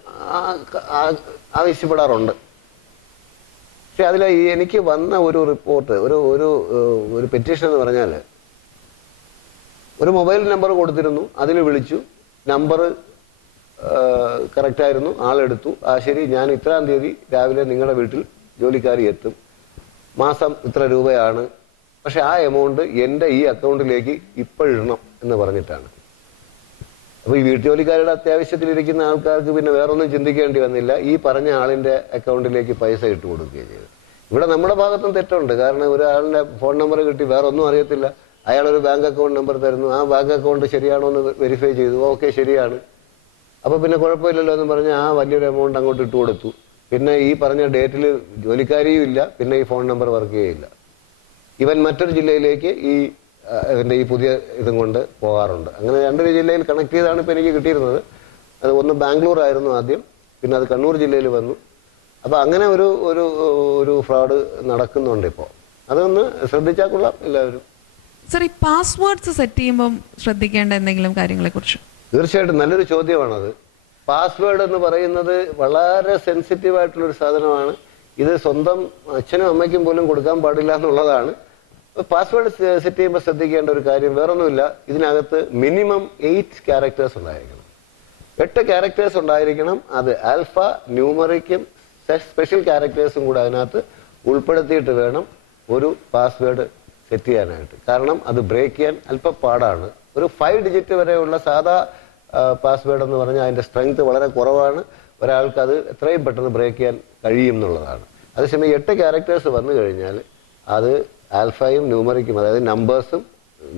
ആവശ്യപ്പെടാറുണ്ട്. പക്ഷെ അതിൽ എനിക്ക് വന്ന ഒരു റിപ്പോർട്ട്, ഒരു പെറ്റീഷൻ എന്ന് പറഞ്ഞാൽ, ഒരു മൊബൈൽ നമ്പർ കൊടുത്തിരുന്നു, അതിൽ വിളിച്ചു, നമ്പർ കറക്റ്റായിരുന്നു, ആളെടുത്തു, ശരി ഞാൻ ഇത്രാം തീയതി രാവിലെ നിങ്ങളുടെ വീട്ടിൽ ജോലിക്കാരി എത്തും, മാസം ഇത്ര രൂപയാണ്, പക്ഷെ ആ എമൗണ്ട് എൻ്റെ ഈ അക്കൗണ്ടിലേക്ക് ഇപ്പോഴിടണം എന്ന് പറഞ്ഞിട്ടാണ്. അപ്പോൾ ഈ വീട്ടുജോലിക്കാരുടെ അത്യാവശ്യത്തിലിരിക്കുന്ന ആൾക്കാർക്ക് പിന്നെ വേറൊന്നും ചിന്തിക്കേണ്ടി വന്നില്ല. ഈ പറഞ്ഞ ആളിൻ്റെ അക്കൗണ്ടിലേക്ക് പൈസ ഇട്ട് കൊടുക്കുകയും ചെയ്തു. ഇവിടെ നമ്മുടെ ഭാഗത്തും തെറ്റുണ്ട്. കാരണം ഒരാളുടെ ഫോൺ നമ്പർ കിട്ടി, വേറെ ഒന്നും അറിയത്തില്ല, അയാളൊരു ബാങ്ക് അക്കൗണ്ട് നമ്പർ തരുന്നു, ആ ബാങ്ക് അക്കൗണ്ട് ശരിയാണോ എന്ന് വെരിഫൈ ചെയ്തു, ഓക്കെ ശരിയാണ്, അപ്പോൾ പിന്നെ കുഴപ്പമില്ലല്ലോ എന്ന് പറഞ്ഞ് ആ വലിയൊരു എമൗണ്ട് അങ്ങോട്ട് ഇട്ട് കൊടുത്തു. പിന്നെ ഈ പറഞ്ഞ ഡേറ്റിൽ ജോലിക്കാരിയും ഇല്ല, പിന്നെ ഈ ഫോൺ നമ്പർ വർക്ക് ചെയ്യില്ല. ഇവൻ മറ്റൊരു ജില്ലയിലേക്ക് ഇവൻ്റെ ഈ പുതിയ ഇതും കൊണ്ട് പോകാറുണ്ട്. അങ്ങനെ 2 ജില്ലയിൽ കണക്ട് ചെയ്താണ് ഇപ്പോൾ എനിക്ക് കിട്ടിയിരുന്നത്. അത് ഒന്ന് ബാംഗ്ലൂർ ആയിരുന്നു ആദ്യം, പിന്നെ അത് കണ്ണൂർ ജില്ലയിൽ വന്നു. അപ്പോൾ അങ്ങനെ ഒരു ഫ്രോഡ് നടക്കുന്നുണ്ട് ഇപ്പോൾ. അതൊന്ന് ശ്രദ്ധിച്ചാൽ കൊള്ളാം എല്ലാവരും. സർ, ഈ പാസ്വേഡ്സ് സെറ്റ് ചെയ്യുമ്പോൾ ശ്രദ്ധിക്കേണ്ട എന്തെങ്കിലും കാര്യങ്ങളെ കുറിച്ച്? തീർച്ചയായിട്ടും നല്ലൊരു ചോദ്യമാണത്. പാസ്വേഡ് എന്ന് പറയുന്നത് വളരെ സെൻസിറ്റീവ് ആയിട്ടുള്ളൊരു സാധനമാണ്. ഇത് സ്വന്തം അച്ഛനും അമ്മയ്ക്കും പോലും കൊടുക്കാൻ പാടില്ല എന്നുള്ളതാണ്. പാസ്വേഡ് സെറ്റ് ചെയ്യുമ്പോൾ ശ്രദ്ധിക്കേണ്ട ഒരു കാര്യം വേറൊന്നുമില്ല, ഇതിനകത്ത് മിനിമം 8 ക്യാരക്ടേഴ്സ് ഉണ്ടായിരിക്കണം. 8 ക്യാരക്ടേഴ്സ് ഉണ്ടായിരിക്കണം. അത് ആൽഫ, ന്യൂമറിക്കും സ്പെഷ്യൽ ക്യാരക്ടേഴ്സും കൂടെ അതിനകത്ത് ഉൾപ്പെടുത്തിയിട്ട് വേണം ഒരു പാസ്വേഡ് സെറ്റ് ചെയ്യാനായിട്ട്. കാരണം അത് ബ്രേക്ക് ചെയ്യാൻ അല്പം പാടാണ്. ഒരു 5 ഡിജിറ്റ് വരെയുള്ള സാധാ പാസ്വേഡ് എന്ന് പറഞ്ഞാൽ അതിൻ്റെ സ്ട്രെങ്ത് വളരെ കുറവാണ്. ഒരാൾക്ക് അത് എത്രയും പെട്ടെന്ന് ബ്രേക്ക് ചെയ്യാൻ കഴിയും എന്നുള്ളതാണ്. അതേസമയം 8 ക്യാരക്ടേഴ്സ് വന്നു കഴിഞ്ഞാൽ അത് ആൽഫയും ന്യൂമറിക്കും, അതായത് നമ്പേഴ്സും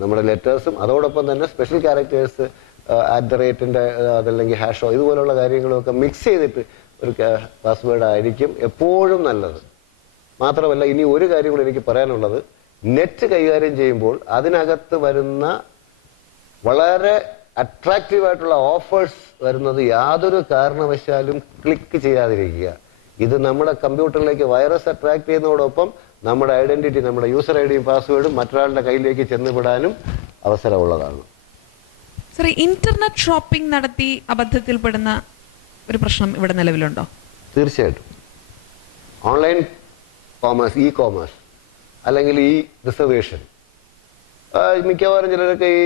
നമ്മുടെ ലെറ്റേഴ്സും അതോടൊപ്പം തന്നെ സ്പെഷ്യൽ ക്യാരക്ടേഴ്സ് @ അതല്ലെങ്കിൽ ഹാഷോ ഇതുപോലുള്ള കാര്യങ്ങളൊക്കെ മിക്സ് ചെയ്തിട്ട് ഒരു പാസ്വേഡ് ആയിരിക്കും എപ്പോഴും നല്ലത്. മാത്രമല്ല ഇനി ഒരു കാര്യം കൂടി എനിക്ക് പറയാനുള്ളത്, നെറ്റ് കൈകാര്യം ചെയ്യുമ്പോൾ അതിനകത്ത് വരുന്ന വളരെ അട്രാക്റ്റീവ് ആയിട്ടുള്ള ഓഫേഴ്സ് വരുന്നത് യാതൊരു കാരണവശാലും ക്ലിക്ക് ചെയ്യാതിരിക്കുക. ഇത് നമ്മുടെ കമ്പ്യൂട്ടറിലേക്ക് വൈറസ് അട്രാക്ട് ചെയ്യുന്നതോടൊപ്പം നമ്മുടെ ഐഡന്റിറ്റി, നമ്മുടെ യൂസർ ഐഡിയും പാസ്വേഡും മറ്റൊരാളുടെ കയ്യിലേക്ക് ചെന്നുവിടാനും അവസരമുള്ളതാണ്. സർ, ഇന്റർനെറ്റ് ഷോപ്പിംഗ് നടത്തി അബദ്ധത്തിൽപ്പെടുന്ന ഒരു പ്രശ്നം ഇവിടെ നിലവിലുണ്ടോ? തീർച്ചയായിട്ടും. ഓൺലൈൻ കോമേഴ്സ്, ഇ കോമേഴ്സ് അല്ലെങ്കിൽ ഈ റിസർവേഷൻ, മിക്കവാറും ചിലരൊക്കെ ഈ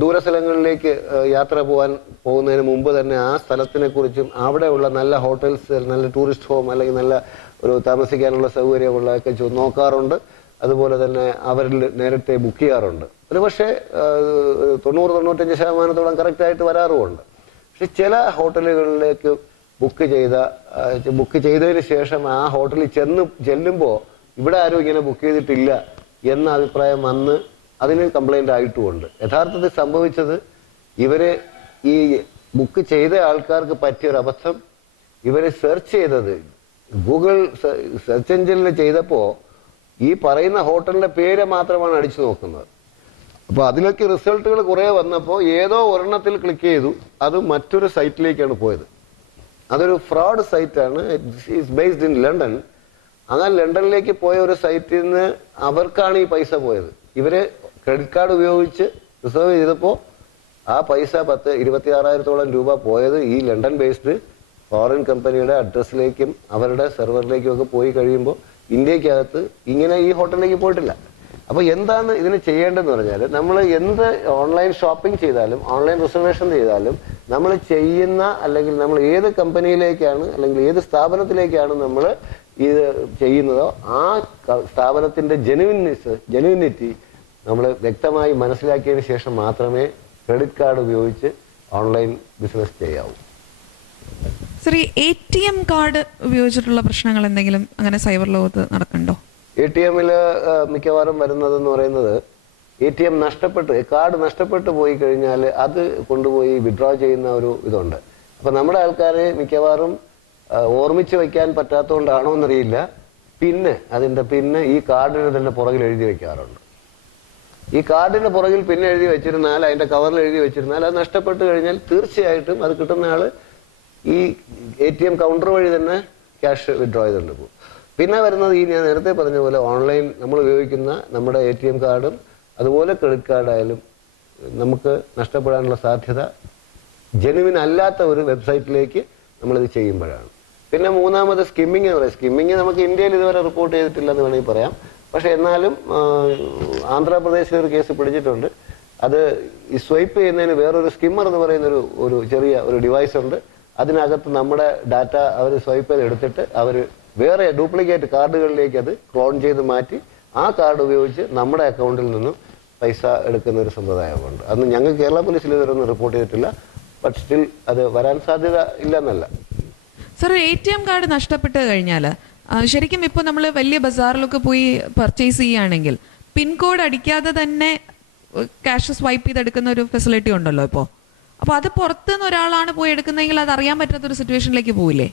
ദൂരസ്ഥലങ്ങളിലേക്ക് യാത്ര പോകുന്നതിന് മുമ്പ് തന്നെ ആ സ്ഥലത്തിനെ കുറിച്ചും അവിടെയുള്ള നല്ല ഹോട്ടൽസ്, നല്ല ടൂറിസ്റ്റ് ഹോം അല്ലെങ്കിൽ നല്ല ഒരു താമസിക്കാനുള്ള സൗകര്യമുള്ളതൊക്കെ നോക്കാറുണ്ട്. അതുപോലെ തന്നെ അവരിൽ നേരത്തെ ബുക്ക് ചെയ്യാറുണ്ട്. ഒരു പക്ഷേ 90-95% കറക്റ്റായിട്ട് വരാറുമുണ്ട്. പക്ഷെ ചില ഹോട്ടലുകളിലേക്ക് ബുക്ക് ചെയ്തതിന് ശേഷം ആ ഹോട്ടലിൽ ചെല്ലുമ്പോൾ ഇവിടെ ആരും ഇങ്ങനെ ബുക്ക് ചെയ്തിട്ടില്ല എന്ന അഭിപ്രായം വന്ന് അതിന് കംപ്ലൈന്റ് ആയിട്ടുമുണ്ട്. യഥാർത്ഥത്തിൽ സംഭവിച്ചത്, ഇവര് ഈ ബുക്ക് ചെയ്ത ആൾക്കാർക്ക് പറ്റിയൊരു അബദ്ധം, ഇവര് സെർച്ച് ചെയ്തത് ഗൂഗിൾ സെർച്ച് എഞ്ചിനിൽ ചെയ്തപ്പോൾ ഈ പറയുന്ന ഹോട്ടലിന്റെ പേര് മാത്രമാണ് അടിച്ചു നോക്കുന്നത്. അപ്പോൾ അതിലേക്ക് റിസൾട്ടുകൾ കുറേ വന്നപ്പോൾ ഏതോ ഒരെണ്ണത്തിൽ ക്ലിക്ക് ചെയ്തു, അത് മറ്റൊരു സൈറ്റിലേക്കാണ് പോയത്. അതൊരു ഫ്രോഡ് സൈറ്റാണ്. It's based in London. അങ്ങനെ ലണ്ടനിലേക്ക് പോയ ഒരു സൈറ്റിൽ നിന്ന് അവർക്കാണ് ഈ പൈസ പോയത്. ഇവര് ക്രെഡിറ്റ് കാർഡ് ഉപയോഗിച്ച് റിസർവ് ചെയ്തപ്പോൾ ആ പൈസ 26,000 രൂപ പോയത് ഈ ലണ്ടൻ ബേസ്ഡ് ഫോറിൻ കമ്പനിയുടെ അഡ്രസ്സിലേക്കും അവരുടെ സെർവറിലേക്കും ഒക്കെ പോയി കഴിയുമ്പോൾ ഇന്ത്യക്കകത്ത് ഇങ്ങനെ ഈ ഹോട്ടലിലേക്ക് പോയിട്ടില്ല. അപ്പോൾ എന്താണ് ഇതിന് ചെയ്യേണ്ടതെന്ന് പറഞ്ഞാൽ, നമ്മൾ എന്ത് ഓൺലൈൻ ഷോപ്പിംഗ് ചെയ്താലും ഓൺലൈൻ റിസർവേഷൻ ചെയ്താലും നമ്മൾ ചെയ്യുന്ന അല്ലെങ്കിൽ നമ്മൾ ഏത് കമ്പനിയിലേക്കാണ് അല്ലെങ്കിൽ ഏത് സ്ഥാപനത്തിലേക്കാണ് നമ്മൾ ഇത് ചെയ്യുന്നതോ ആ സ്ഥാപനത്തിന്റെ ജെനുവിനിറ്റി നമ്മൾ വ്യക്തമായി മനസ്സിലാക്കിയതിന് ശേഷം മാത്രമേ ക്രെഡിറ്റ് കാർഡ് ഉപയോഗിച്ച് ഓൺലൈൻ ബിസിനസ് ചെയ്യാവൂ. സർ, ATM കാർഡ് ഉപയോഗിച്ചിട്ടുള്ള പ്രശ്നങ്ങൾ എന്തെങ്കിലും അങ്ങനെ സൈബർ ലോകത്ത് നടക്കണ്ടോ? ATM മിക്കവാറും വരുന്നതെന്ന് പറയുന്നത് ATM നഷ്ടപ്പെട്ട് കാർഡ് നഷ്ടപ്പെട്ടു പോയി കഴിഞ്ഞാൽ അത് കൊണ്ടുപോയി വിഡ്രോ ചെയ്യുന്ന ഒരു ഇതുണ്ട്. അപ്പൊ നമ്മുടെ ആൾക്കാരെ മിക്കവാറും ഓർമ്മിച്ച് വയ്ക്കാൻ പറ്റാത്തതുകൊണ്ടാണോ എന്നറിയില്ല, അതിന്റെ ഈ കാർഡിന് തന്നെ പുറകിൽ എഴുതി വെക്കാറുണ്ട്. ഈ കാർഡിന്റെ പുറകിൽ എഴുതി വെച്ചിരുന്നാൽ, അതിന്റെ കവറിൽ എഴുതി വെച്ചിരുന്നാൽ അത് നഷ്ടപ്പെട്ട് കഴിഞ്ഞാൽ തീർച്ചയായിട്ടും അത് കിട്ടുന്ന ആള് ഈ ATM കൗണ്ടർ വഴി തന്നെ ക്യാഷ് വിഡ്രോ ചെയ്തുകൊണ്ട് പോകും. പിന്നെ വരുന്നത് ഈ ഞാൻ നേരത്തെ പറഞ്ഞ പോലെ ഓൺലൈൻ നമ്മൾ ഉപയോഗിക്കുന്ന നമ്മുടെ ATM കാർഡും അതുപോലെ ക്രെഡിറ്റ് കാർഡായാലും നമുക്ക് നഷ്ടപ്പെടാനുള്ള സാധ്യത ജെനുവിൻ അല്ലാത്ത ഒരു വെബ്സൈറ്റിലേക്ക് നമ്മളിത് ചെയ്യുമ്പോഴാണ്. പിന്നെ മൂന്നാമത് സ്കിമ്മിങ് എന്ന് പറയും. സ്കിമ്മിങ് നമുക്ക് ഇന്ത്യയിൽ ഇതുവരെ റിപ്പോർട്ട് ചെയ്തിട്ടില്ല എന്ന് വേണമെങ്കിൽ പറയാം. പക്ഷെ എന്നാലും ആന്ധ്രാപ്രദേശിൽ ഒരു കേസ് പിടിച്ചിട്ടുണ്ട്. അത് ഈ സ്വൈപ്പ് ചെയ്യുന്നതിന് വേറൊരു സ്കിമ്മർ എന്ന് പറയുന്ന ഒരു ചെറിയ ഒരു ഡിവൈസ് ഉണ്ട്. അതിനകത്ത് നമ്മുടെ ഡാറ്റ അവർ സ്വൈപ്പ് ചെയ്ത് എടുത്തിട്ട് അവർ വേറെ ഡ്യൂപ്ലിക്കേറ്റ് കാർഡുകളിലേക്ക് അത് ക്ലോൺ ചെയ്ത് മാറ്റി ആ കാർഡ് ഉപയോഗിച്ച് നമ്മുടെ അക്കൗണ്ടിൽ നിന്നും പൈസ എടുക്കുന്ന ഒരു സമ്പ്രദായമുണ്ട്. അന്ന് ഞങ്ങൾ കേരള പോലീസിൽ ഇതൊന്നും റിപ്പോർട്ട് ചെയ്തിട്ടില്ല. ബട്ട് സ്റ്റിൽ അത് വരാൻ സാധ്യത ഇല്ലെന്നല്ല. സർ, ATM കാർഡ് നഷ്ടപ്പെട്ട് കഴിഞ്ഞാൽ ശരിക്കും ഇപ്പോൾ നമ്മൾ വലിയ ബസാറിലൊക്കെ പോയി പർച്ചേസ് ചെയ്യുകയാണെങ്കിൽ പിൻകോഡ് അടിക്കാതെ തന്നെ ക്യാഷ് സ്വൈപ്പ് ചെയ്തെടുക്കുന്ന ഒരു ഫെസിലിറ്റി ഉണ്ടല്ലോ ഇപ്പോൾ. അപ്പോൾ അത് പുറത്തുനിന്ന് ഒരാളാണ് പോയി എടുക്കുന്നതെങ്കിൽ അത് അറിയാൻ പറ്റാത്തൊരു സിറ്റുവേഷനിലേക്ക് പോവില്ലേ?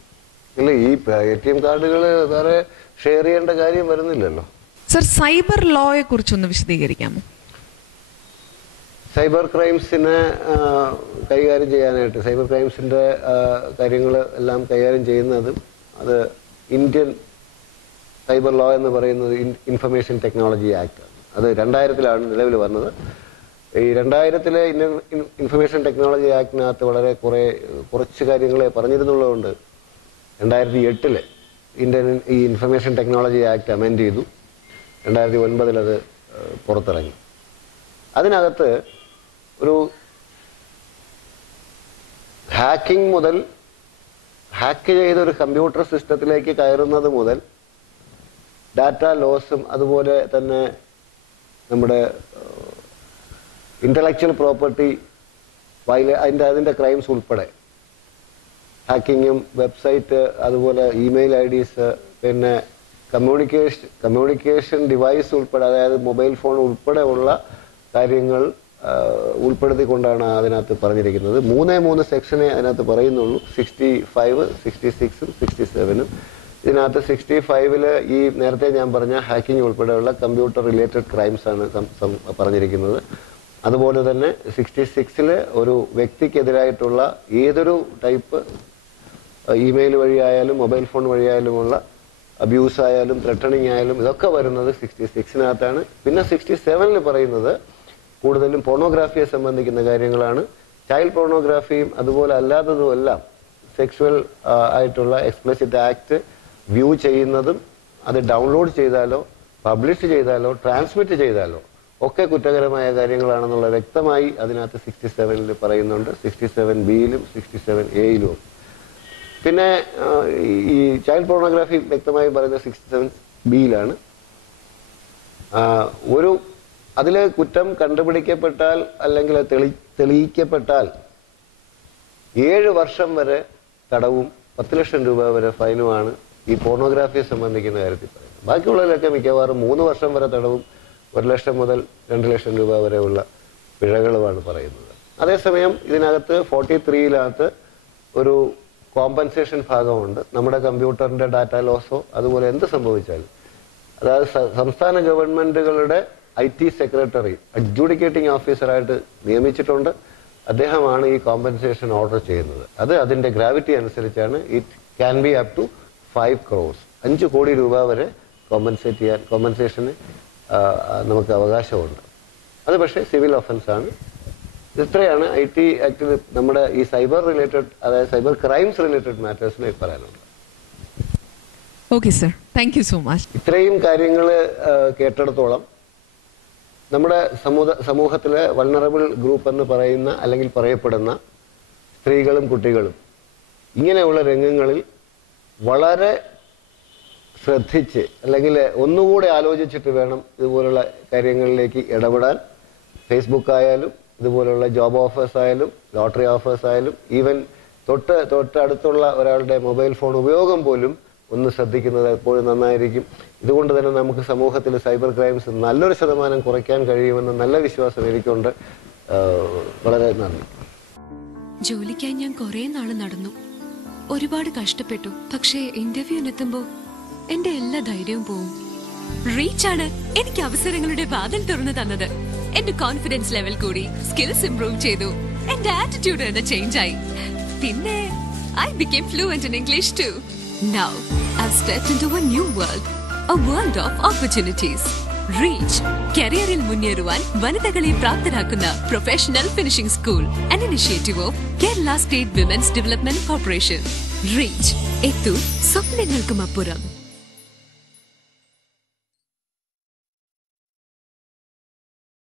ഇല്ല, ഈ ATM കാർഡുകൾ വേറെ ഷെയർ ചെയ്യേണ്ട കാര്യം വരുന്നില്ലല്ലോ. സർ, സൈബർ ലോയെ കുറിച്ചൊന്ന് വിശദീകരിക്കാമോ? സൈബർ ക്രൈംസിനെ കൈകാര്യം ചെയ്യാനായിട്ട് സൈബർ ക്രൈംസിന്റെ കാര്യങ്ങൾ എല്ലാം കൈകാര്യം ചെയ്യുന്നതും അത് ഇന്ത്യൻ സൈബർ ലോ എന്ന് പറയുന്നത് ഇൻഫർമേഷൻ ടെക്നോളജി ആക്ട് ആണ്. അത് 2000-ലാണ് നിലവിൽ വന്നത്. ഈ 2000-ലെ ഇന്ത്യൻ ഇൻഫർമേഷൻ ടെക്നോളജി ആക്ടിനകത്ത് വളരെ കുറച്ച് കാര്യങ്ങളെ പറഞ്ഞിരുന്നുള്ളതുകൊണ്ട് 2008-ല് ഈ ഇൻഫർമേഷൻ ടെക്നോളജി ആക്ട് അമെൻഡ് ചെയ്തു. 2009-ൽ അത് പുറത്തിറങ്ങി. അതിനകത്ത് ഒരു ഹാക്കിംഗ് മുതൽ ഹാക്ക് ചെയ്ത ഒരു കമ്പ്യൂട്ടർ സിസ്റ്റത്തിലേക്ക് കയറുന്നത് മുതൽ ഡാറ്റ ലോസും അതുപോലെ തന്നെ നമ്മുടെ ഇന്റലക്ച്വൽ പ്രോപ്പർട്ടി അതിന്റെ ക്രൈംസ് ഉൾപ്പെടെ ഹാക്കിങ്ങും വെബ്സൈറ്റ് അതുപോലെ ഇമെയിൽ IDs പിന്നെ കമ്മ്യൂണിക്കേഷൻ ഡിവൈസ് ഉൾപ്പെടെ അതായത് മൊബൈൽ ഫോൺ ഉൾപ്പെടെ ഉള്ള കാര്യങ്ങൾ ഉൾപ്പെടുത്തിക്കൊണ്ടാണ് അതിനകത്ത് പറഞ്ഞിരിക്കുന്നത്. 3 സെക്ഷനെ അതിനകത്ത് പറയുന്നുള്ളൂ. 65, 66, 67. ഇതിനകത്ത് 65-ല് ഈ നേരത്തെ ഞാൻ പറഞ്ഞ ഹാക്കിംഗ് ഉൾപ്പെടെയുള്ള കമ്പ്യൂട്ടർ റിലേറ്റഡ് ക്രൈംസ് ആണ് പറഞ്ഞിരിക്കുന്നത്. അതുപോലെ തന്നെ 66-ല് ഒരു വ്യക്തിക്കെതിരായിട്ടുള്ള ഏതൊരു ടൈപ്പ് ഇമെയിൽ വഴിയായാലും മൊബൈൽ ഫോൺ വഴിയായാലുമുള്ള അബ്യൂസ് ആയാലും ത്രെട്ടണിങ് ആയാലും ഇതൊക്കെ വരുന്നത് 66-നകത്താണ്. പിന്നെ 67-ല് പറയുന്നത് കൂടുതലും പോർണോഗ്രാഫിയെ സംബന്ധിക്കുന്ന കാര്യങ്ങളാണ്. ചൈൽഡ് പോർണോഗ്രാഫിയും അതുപോലെ അല്ലാത്തതും എല്ലാം സെക്ഷുവൽ ആയിട്ടുള്ള എക്സ്പ്ലിസിറ്റ് ആക്ട് വ്യൂ ചെയ്യുന്നതും അത് ഡൗൺലോഡ് ചെയ്താലോ പബ്ലിഷ് ചെയ്താലോ ട്രാൻസ്മിറ്റ് ചെയ്താലോ ഒക്കെ കുറ്റകരമായ കാര്യങ്ങളാണെന്നുള്ള വ്യക്തമായി അതിനകത്ത് 67-ൽ പറയുന്നുണ്ട്. 67B-ലും 67A-ലും. പിന്നെ ഈ ചൈൽഡ് പോർണോഗ്രാഫി വ്യക്തമായി പറയുന്നത് 67B-ലാണ്. അതിലെ കുറ്റം കണ്ടുപിടിക്കപ്പെട്ടാൽ അല്ലെങ്കിൽ തെളിയിക്കപ്പെട്ടാൽ 7 വർഷം വരെ തടവും 10 ലക്ഷം രൂപ വരെ ഫൈനുമാണ് ഈ പോർണോഗ്രാഫിയെ സംബന്ധിക്കുന്ന കാര്യത്തിൽ പറയുന്നത്. ബാക്കിയുള്ളതിലൊക്കെ മിക്കവാറും 3 വർഷം വരെ തടവും 1 ലക്ഷം മുതൽ 2 ലക്ഷം രൂപ വരെയുള്ള പിഴകളുമാണ് പറയുന്നത്. അതേസമയം ഇതിനകത്ത് 43-നകത്ത് ഒരു കോമ്പൻസേഷൻ ഭാഗമുണ്ട്. നമ്മുടെ കമ്പ്യൂട്ടറിന്റെ ഡാറ്റ ലോസോ അതുപോലെ എന്ത് സംഭവിച്ചാലും അതായത് സംസ്ഥാന ഗവൺമെന്റുകളുടെ IT സെക്രട്ടറി അഡ്ജുഡിക്കേറ്റിംഗ് ഓഫീസറായിട്ട് നിയമിച്ചിട്ടുണ്ട്. അദ്ദേഹമാണ് ഈ കോമ്പൻസേഷൻ ഓർഡർ ചെയ്യുന്നത്. അത് അതിന്റെ ഗ്രാവിറ്റി അനുസരിച്ചാണ്. It can be up to 5 crores 5 കോടി രൂപ വരെ കോമ്പൻസേഷന് നമുക്ക് അവകാശമുണ്ട്. അത് പക്ഷേ സിവിൽ ഒഫൻസ് ആണ്. ഇത്രയാണ് IT ആക്ടിൽ നമ്മുടെ ഈ സൈബർ റിലേറ്റഡ് അതായത് സൈബർ ക്രൈംസ് റിലേറ്റഡ് മാറ്റേഴ്സിന് പറയാനുള്ളത്. Okay sir, thank you so much. ഇത്രയും കാര്യങ്ങൾ കേട്ടെടുത്തോളം നമ്മുടെ സമൂഹത്തിലെ വൾണറബിൾ ഗ്രൂപ്പ് എന്ന് പറയുന്ന അല്ലെങ്കിൽ പറയപ്പെടുന്ന സ്ത്രീകളും കുട്ടികളും ഇങ്ങനെയുള്ള രംഗങ്ങളിൽ വളരെ ശ്രദ്ധിച്ച് അല്ലെങ്കിൽ ഒന്നുകൂടെ ആലോചിച്ചിട്ട് വേണം ഇതുപോലുള്ള കാര്യങ്ങളിലേക്ക് ഇടപെടാൻ. ഫേസ്ബുക്ക് ആയാലും ഇതുപോലുള്ള ജോബ് ഓഫേഴ്സ് ആയാലും ലോട്ടറി ഓഫേഴ്സ് ആയാലും ഈവൻ തൊട്ടടുത്തുള്ള ഒരാളുടെ മൊബൈൽ ഫോൺ ഉപയോഗം പോലും ഒന്ന് ശ്രദ്ധിക്കുന്നത് എപ്പോഴും നന്നായിരിക്കും. ഇതുകൊണ്ട് തന്നെ നമുക്ക് സമൂഹത്തിൽ സൈബർ ക്രൈംസ് നല്ലൊരു ശതമാനം കുറയ്ക്കാൻ കഴിയുമെന്ന നല്ല വിശ്വാസം എനിക്കുണ്ട്. വളരെ നന്ദി. ജോലിക്കായി ഞാൻ കുറെ നാള് നടന്നു, ഒരുപാട് കഷ്ടപ്പെട്ടു. പക്ഷേ ഇന്റർവ്യൂവിനെത്തുമ്പോ എന്റെ എല്ലാ ധൈര്യവും പോവും. റീച്ചാണ് എനിക്ക് അവസരങ്ങളുടെ വാതിൽ തുറന്നു തന്നത്. എന്റെ കോൺഫിഡൻസ് ലെവൽ കൂടി, സ്കിൽസ് ഇംപ്രൂവ് ചെയ്തു, എന്റെ ആറ്റിറ്റ്യൂഡ് തന്നെ ചേഞ്ച് ആയി. പിന്നെ I became fluent in English too. Now I've stepped into a new world, a world of opportunities. Reach, കരിയറിൽ മുന്നേറുവാൻ വനിതകളെ പ്രാപ്തരാക്കുന്ന professional finishing school, an initiative of Kerala State Women's Development Corporation. Reach, എത്തൂ സ്വപ്നങ്ങൾക്കും അപ്പുറം.